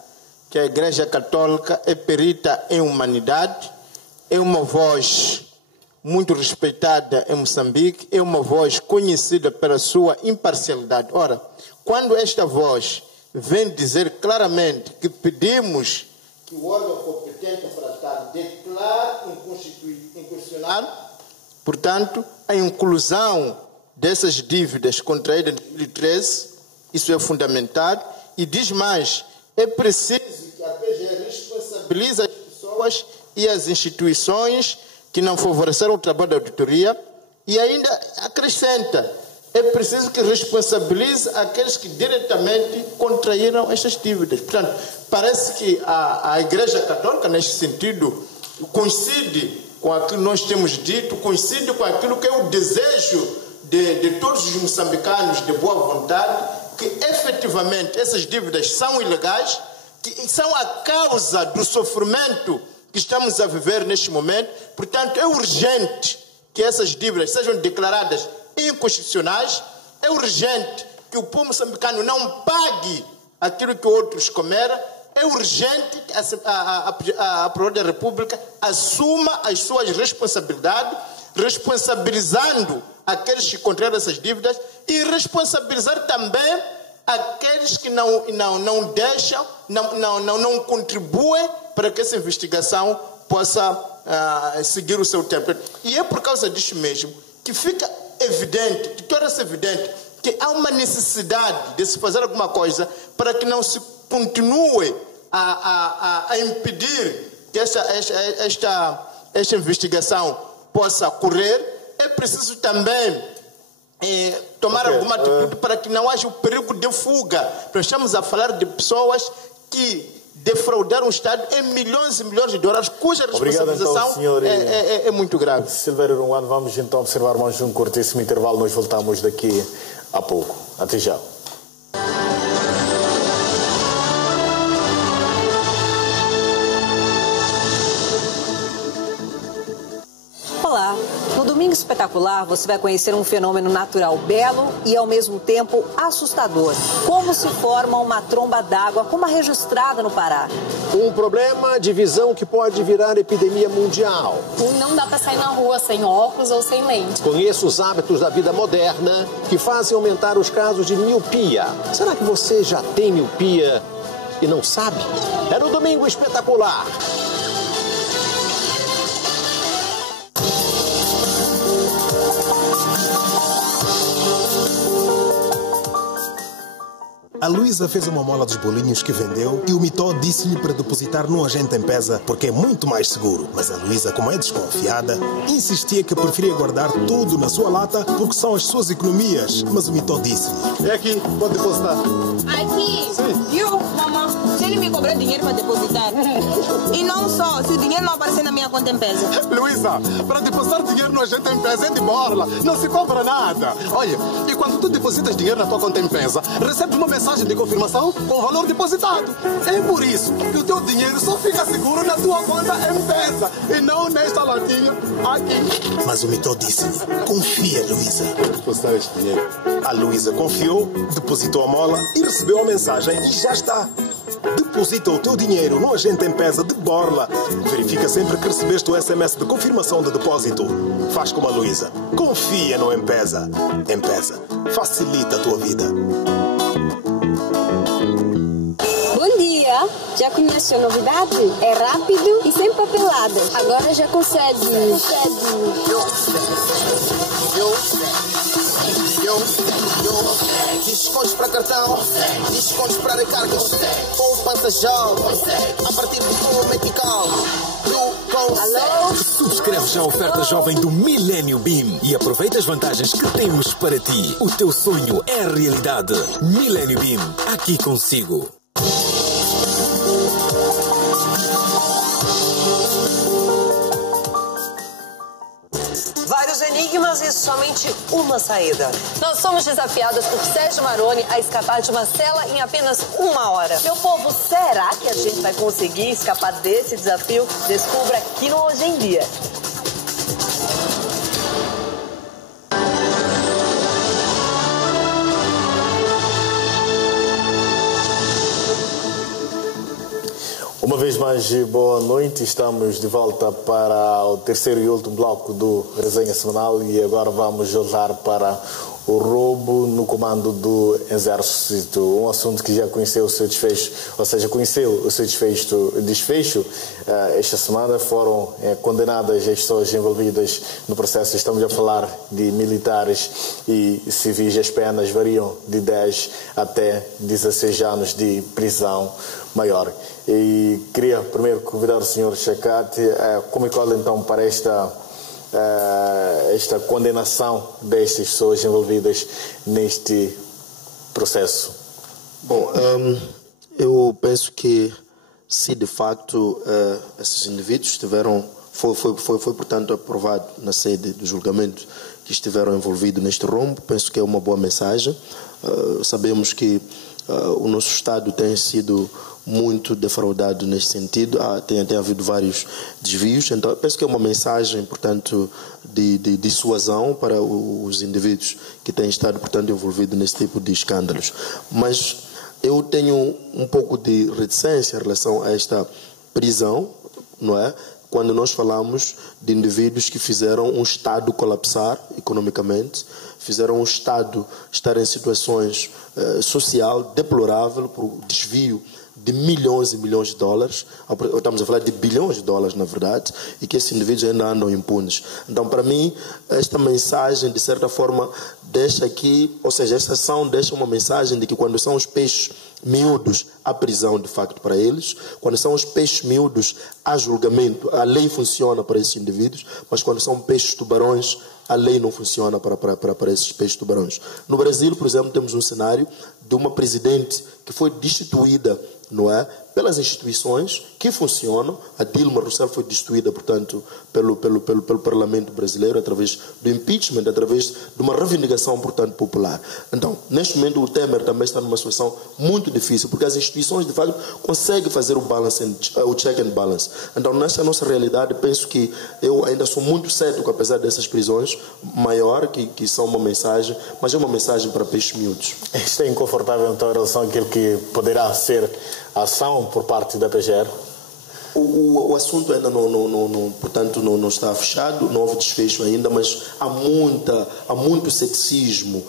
que a Igreja Católica é perita em humanidade, é uma voz muito respeitada em Moçambique, é uma voz conhecida pela sua imparcialidade. Ora, quando esta voz vem dizer claramente que pedimos que o órgão competente para tal declare inconstitucional, portanto, a inclusão dessas dívidas contraídas em 2013, isso é fundamental, e diz mais, é preciso que a PGR responsabilize as pessoas e as instituições que não favoreceram o trabalho da auditoria, e ainda acrescenta é preciso que responsabilize aqueles que diretamente contraíram estas dívidas. Portanto, parece que a Igreja Católica, neste sentido, coincide com aquilo que nós temos dito, coincide com aquilo que é o desejo de todos os moçambicanos de boa vontade, que efetivamente essas dívidas são ilegais, que são a causa do sofrimento que estamos a viver neste momento. Portanto, é urgente que essas dívidas sejam declaradas inconstitucionais, é urgente que o povo moçambicano não pague aquilo que outros comeram, é urgente que a Presidência da República assuma as suas responsabilidades, responsabilizando aqueles que contraíram essas dívidas e responsabilizar também aqueles que não deixam, não contribuem para que essa investigação possa seguir o seu tempo. E é por causa disso mesmo que fica evidente, que torna-se evidente que há uma necessidade de se fazer alguma coisa para que não se continue a impedir que esta investigação possa correr. É preciso também tomar alguma atitude para que não haja o perigo de fuga. Nós estamos a falar de pessoas que defraudaram o Estado em milhões e milhões de dólares, cuja responsabilização é muito grave. Silvério Runguano, vamos então observar mais um curtíssimo intervalo. Nós voltamos daqui a pouco. Até já. Olá! No Domingo Espetacular, você vai conhecer um fenômeno natural belo e, ao mesmo tempo, assustador. Como se forma uma tromba d'água, como a registrada no Pará. Um problema de visão que pode virar epidemia mundial. Não dá para sair na rua sem óculos ou sem lente. Conheça os hábitos da vida moderna que fazem aumentar os casos de miopia. Será que você já tem miopia e não sabe? É no Domingo Espetacular. A Luísa fez uma mola dos bolinhos que vendeu e o Mitó disse-lhe para depositar no agente M-Pesa porque é muito mais seguro. Mas a Luísa, como é desconfiada, insistia que preferia guardar tudo na sua lata porque são as suas economias. Mas o Mitó disse-lhe: é aqui, pode depositar. Aqui? Sim. Viu, mamãe? Se ele me cobrar dinheiro para depositar. E não só, se o dinheiro não aparecer na minha conta M-Pesa. Luísa, para depositar dinheiro no agente M-Pesa é de borla, não se cobra nada. Olha, e quando tu depositas dinheiro na tua conta M-Pesa, recebes uma mensagem de confirmação com o valor depositado. É por isso que o teu dinheiro só fica seguro na tua conta M-Pesa e não nesta latinha aqui. Mas o Mitó disse-lhe: confia, Luísa. Depositar este dinheiro. A Luísa confiou, depositou a mola e recebeu a mensagem e já está. Deposita o teu dinheiro no agente M-Pesa de borla. Verifica sempre que recebeste o SMS de confirmação de depósito. Faz como a Luísa. Confia no M-Pesa. M-Pesa facilita a tua vida. Bom dia! Já conhece a novidade? É rápido e sem papeladas. Agora já consegue. Descontos para cartão, descontos para recarga, poupança já, a partir de como metical. Alô? Subscreve já a oferta jovem do Millennium Beam e aproveita as vantagens que temos para ti. O teu sonho é realidade. Millennium Beam, aqui consigo. Vários enigmas e somente uma saída. Nós somos desafiadas por Sérgio Maroni a escapar de uma cela em apenas 1 hora. Meu povo, será que a gente vai conseguir escapar desse desafio? Descubra aqui no Hoje em Dia. Uma vez mais, boa noite. Estamos de volta para o terceiro e último bloco do Resenha Semanal e agora vamos olhar para o roubo no comando do Exército. Um assunto que já conheceu o seu desfecho, ou seja, conheceu o seu desfecho. Esta semana foram condenadas as pessoas envolvidas no processo. Estamos a falar de militares e civis. As penas variam de 10 até 16 anos de prisão maior. E queria primeiro convidar o Sr. Chacate como é que olha então para esta esta condenação destas pessoas envolvidas neste processo? Bom, eu penso que se de facto esses indivíduos foi portanto aprovado na sede do julgamento que estiveram envolvidos neste rombo, penso que é uma boa mensagem. Sabemos que o nosso Estado tem sido muito defraudado neste sentido, tem havido vários desvios, então penso que é uma mensagem, portanto, de dissuasão para os indivíduos que têm estado, portanto, envolvidos nesse tipo de escândalos. Mas eu tenho um pouco de reticência em relação a esta prisão, não é? Quando nós falamos de indivíduos que fizeram um Estado colapsar economicamente, fizeram um Estado estar em situações social deplorável por desvio de milhões e milhões de dólares, estamos a falar de bilhões de dólares, na verdade, e que esses indivíduos ainda andam impunes. Então, para mim, esta mensagem, de certa forma, deixa aqui, ou seja, esta ação deixa uma mensagem de que quando são os peixes miúdos, há prisão, de facto, para eles. Quando são os peixes miúdos, há julgamento, a lei funciona para esses indivíduos, mas quando são peixes tubarões, a lei não funciona para esses peixes tubarões. No Brasil, por exemplo, temos um cenário de uma presidente que foi destituída, não é, pelas instituições que funcionam. A Dilma Rousseff foi destituída, portanto, pelo Parlamento brasileiro, através do impeachment, através de uma reivindicação, portanto, popular. Então, neste momento, o Temer também está numa situação muito difícil, porque as instituições, de facto, conseguem fazer o check and balance. Então, nessa nossa realidade, penso que eu ainda sou muito cético, apesar dessas prisões, maior, que são uma mensagem, mas é uma mensagem para peixes miúdos. Está inconfortável, então, em relação àquilo que poderá ser a ação por parte da PGR? O assunto ainda portanto, não está fechado, não houve desfecho ainda, mas há muito ceticismo,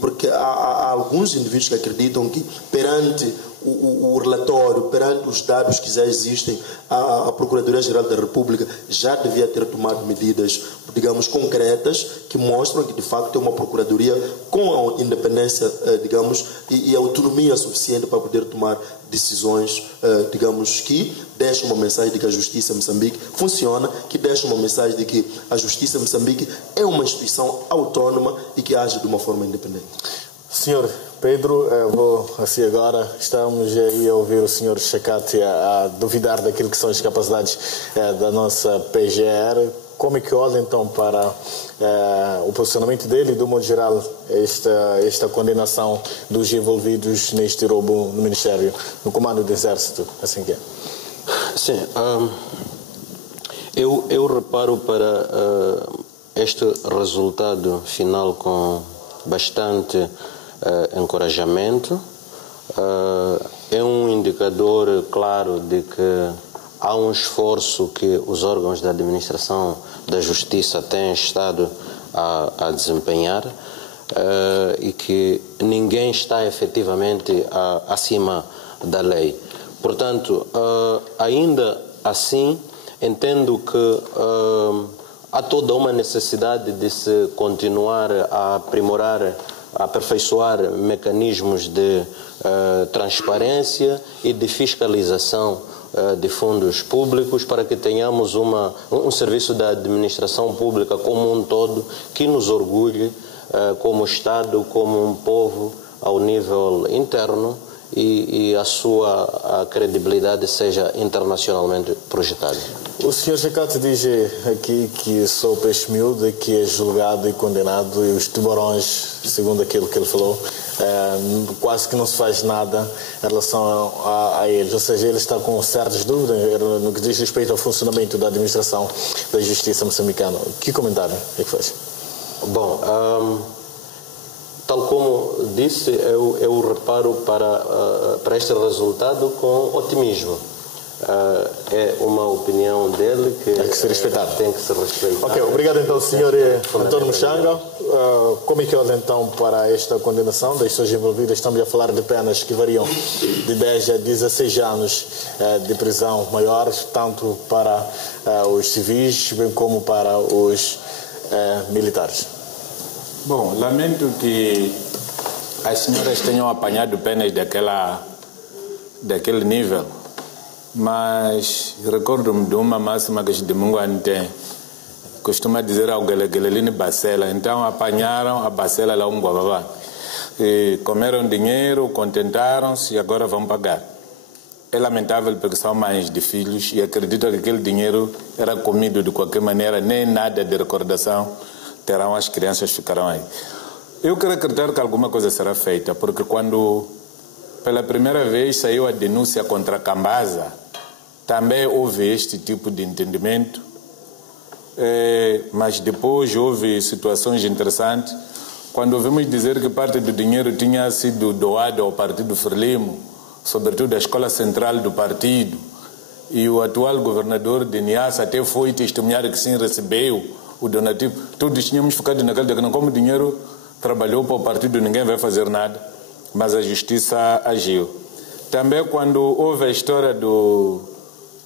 porque há alguns indivíduos que acreditam que perante o relatório, perante os dados que já existem, a Procuradoria-Geral da República já devia ter tomado medidas, digamos, concretas, que mostram que, de facto, é uma Procuradoria com a independência, digamos, e a autonomia suficiente para poder tomar decisões, digamos, que deixam uma mensagem de que a Justiça em Moçambique funciona, que deixam uma mensagem de que a Justiça em Moçambique é uma instituição autónoma e que age de uma forma independente. Senhor Pedro, vou assim agora, estamos aí a ouvir o senhor Chekati a duvidar daquilo que são as capacidades da nossa PGR. Como é que olha então para o posicionamento dele e, do modo geral, esta condenação dos envolvidos neste roubo no Ministério, no Comando do Exército, assim que é? Sim, eu reparo para este resultado final com bastante encorajamento. É um indicador claro de que há um esforço que os órgãos da administração da justiça têm estado a desempenhar e que ninguém está efetivamente acima da lei. Portanto, ainda assim, entendo que há toda uma necessidade de se continuar a aprimorar, a aperfeiçoar mecanismos de transparência e de fiscalização de fundos públicos, para que tenhamos um serviço da administração pública como um todo que nos orgulhe como Estado, como um povo ao nível interno, e a sua credibilidade seja internacionalmente projetada. O Sr. Chekati diz aqui que sou peixe miúdo, que é julgado e condenado, e os tubarões, segundo aquilo que ele falou, quase que não se faz nada em relação a eles. Ou seja, ele está com certas dúvidas no que diz respeito ao funcionamento da administração da justiça moçambicana. Que comentário é que faz? Bom, tal como disse, eu reparo para este resultado com otimismo. É uma opinião dele que tem que ser respeitada. Ok, obrigado então, Sr. Antônio Muxanga. Como é que olha então para esta condenação das pessoas envolvidas? Estamos a falar de penas que variam de 10 a 16 anos de prisão maiores, tanto para os civis, bem como para os militares. Bom, lamento que as senhoras tenham apanhado penas daquele nível, mas recordo-me de uma máxima que Chidimungu tem, costuma dizer ao Galeline Bacela. Então apanharam a Bacela lá um guavavá. E comeram dinheiro, contentaram-se e agora vão pagar. É lamentável porque são mães de filhos e acredito que aquele dinheiro era comido de qualquer maneira, nem nada de recordação terão, as crianças ficarão aí. Eu quero acreditar que alguma coisa será feita, porque quando pela primeira vez saiu a denúncia contra a Cambasa, também houve este tipo de entendimento, mas depois houve situações interessantes, quando ouvimos dizer que parte do dinheiro tinha sido doado ao Partido Frelimo, sobretudo à Escola Central do Partido, e o atual governador de Niassa até foi testemunhar que sim recebeu o donativo. Todos tínhamos ficado naquela de que não, como o dinheiro trabalhou para o partido, ninguém vai fazer nada, mas a justiça agiu. Também quando houve a história do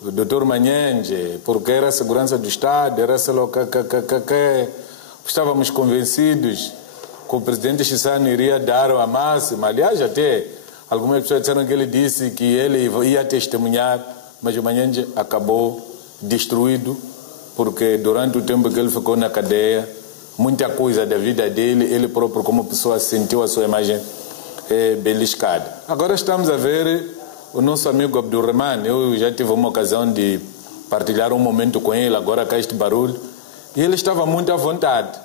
Dr. Manhenge, porque era a segurança do Estado, era sei lá que estávamos convencidos que o presidente Chissano iria dar a máxima. Aliás, até algumas pessoas disseram que ele disse que ele ia testemunhar, mas o Manhenge acabou destruído, porque durante o tempo que ele ficou na cadeia, muita coisa da vida dele, ele próprio como pessoa sentiu a sua imagem beliscada. Agora estamos a ver o nosso amigo Abdurrahman. Eu já tive uma ocasião de partilhar um momento com ele, agora cá este barulho, e ele estava muito à vontade,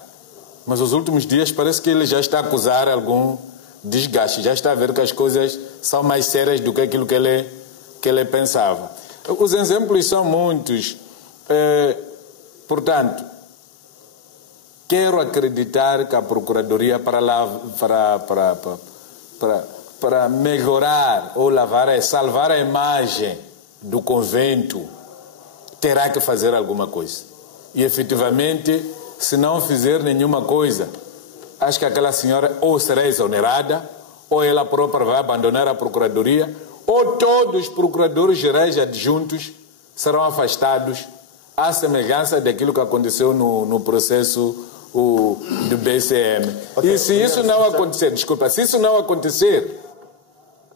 mas os últimos dias parece que ele já está a acusar algum desgaste, já está a ver que as coisas são mais sérias do que aquilo que ele pensava. Os exemplos são muitos. Portanto, quero acreditar que a Procuradoria para melhorar ou salvar a imagem do convento terá que fazer alguma coisa. E efetivamente, se não fizer nenhuma coisa, acho que aquela senhora ou será exonerada, ou ela própria vai abandonar a Procuradoria, ou todos os procuradores gerais adjuntos serão afastados, à semelhança daquilo que aconteceu no processo do BCM. Okay, e se isso não acontecer, se isso não acontecer,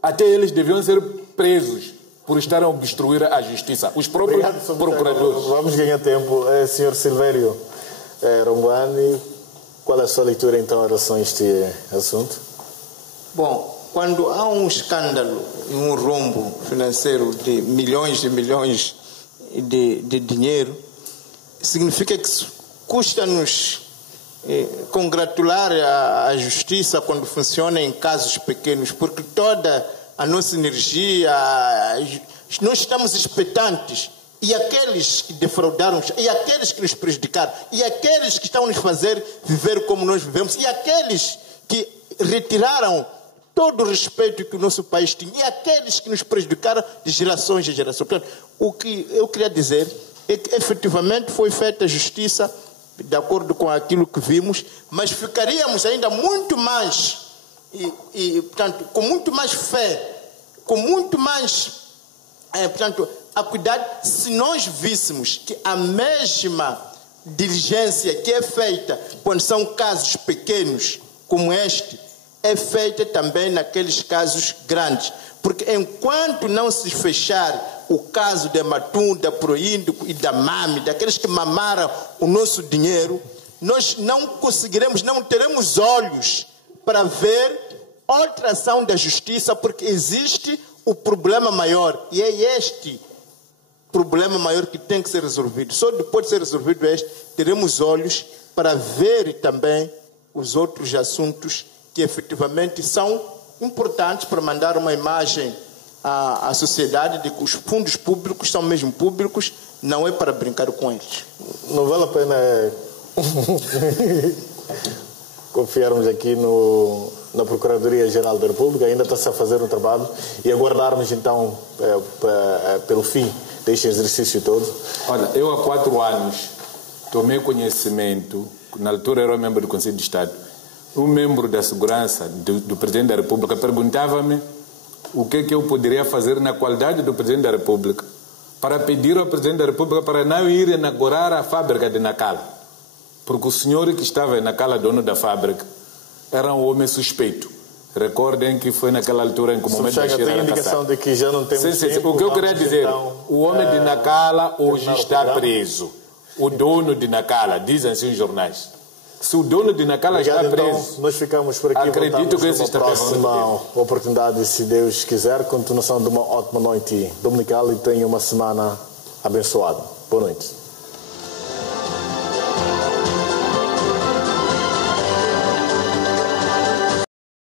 até eles deviam ser presos por estarem a obstruir a justiça, os próprios procuradores. Vamos ganhar tempo. Senhor Silvério Ronguani, qual é a sua leitura então em relação a este assunto? Bom, quando há um escândalo e um rombo financeiro de milhões de dinheiro, significa que custa-nos congratular a justiça quando funciona em casos pequenos, porque toda a nossa energia, nós estamos expectantes, e aqueles que defraudaram, e aqueles que nos prejudicaram, e aqueles que estão nos fazer viver como nós vivemos, e aqueles que retiraram todo o respeito que o nosso país tinha, e aqueles que nos prejudicaram de gerações em gerações. Portanto, o que eu queria dizer é que efetivamente foi feita a justiça de acordo com aquilo que vimos, mas ficaríamos ainda muito mais, portanto, com muito mais fé, com muito mais, portanto, acuidado, se nós víssemos que a mesma diligência que é feita quando são casos pequenos como este, é feita também naqueles casos grandes. Porque enquanto não se fechar o caso de Matum, da Proíndico e da Mami, daqueles que mamaram o nosso dinheiro, nós não conseguiremos, não teremos olhos para ver outra ação da justiça, porque existe o problema maior, e é este problema maior que tem que ser resolvido. Só depois de ser resolvido este, teremos olhos para ver também os outros assuntos que efetivamente são importantes para mandar uma imagem à sociedade de que os fundos públicos são mesmo públicos, não é para brincar com eles. Não vale a pena confiarmos aqui na Procuradoria-Geral da República, ainda está-se a fazer um trabalho, e aguardarmos então pelo fim deste exercício todo. Olha, eu há 4 anos tomei conhecimento, na altura era membro do Conselho de Estado, um membro da segurança do Presidente da República perguntava-me o que eu poderia fazer na qualidade do Presidente da República para pedir ao Presidente da República para não ir inaugurar a fábrica de Nacala, porque o senhor que estava em Nacala, dono da fábrica, era um homem suspeito. Recordem que foi naquela altura em que o momento da cheira tem indicação de que já não temos tempo. O que eu queria dizer, então, o homem de Nacala hoje está preso. o dono de Nacala, dizem assim os jornais. Se o dono de Nacala está preso, então, nós ficamos por aqui. Acredito que existe uma próxima oportunidade, se Deus quiser. Continuação de uma ótima noite dominical e tenha uma semana abençoada. Boa noite.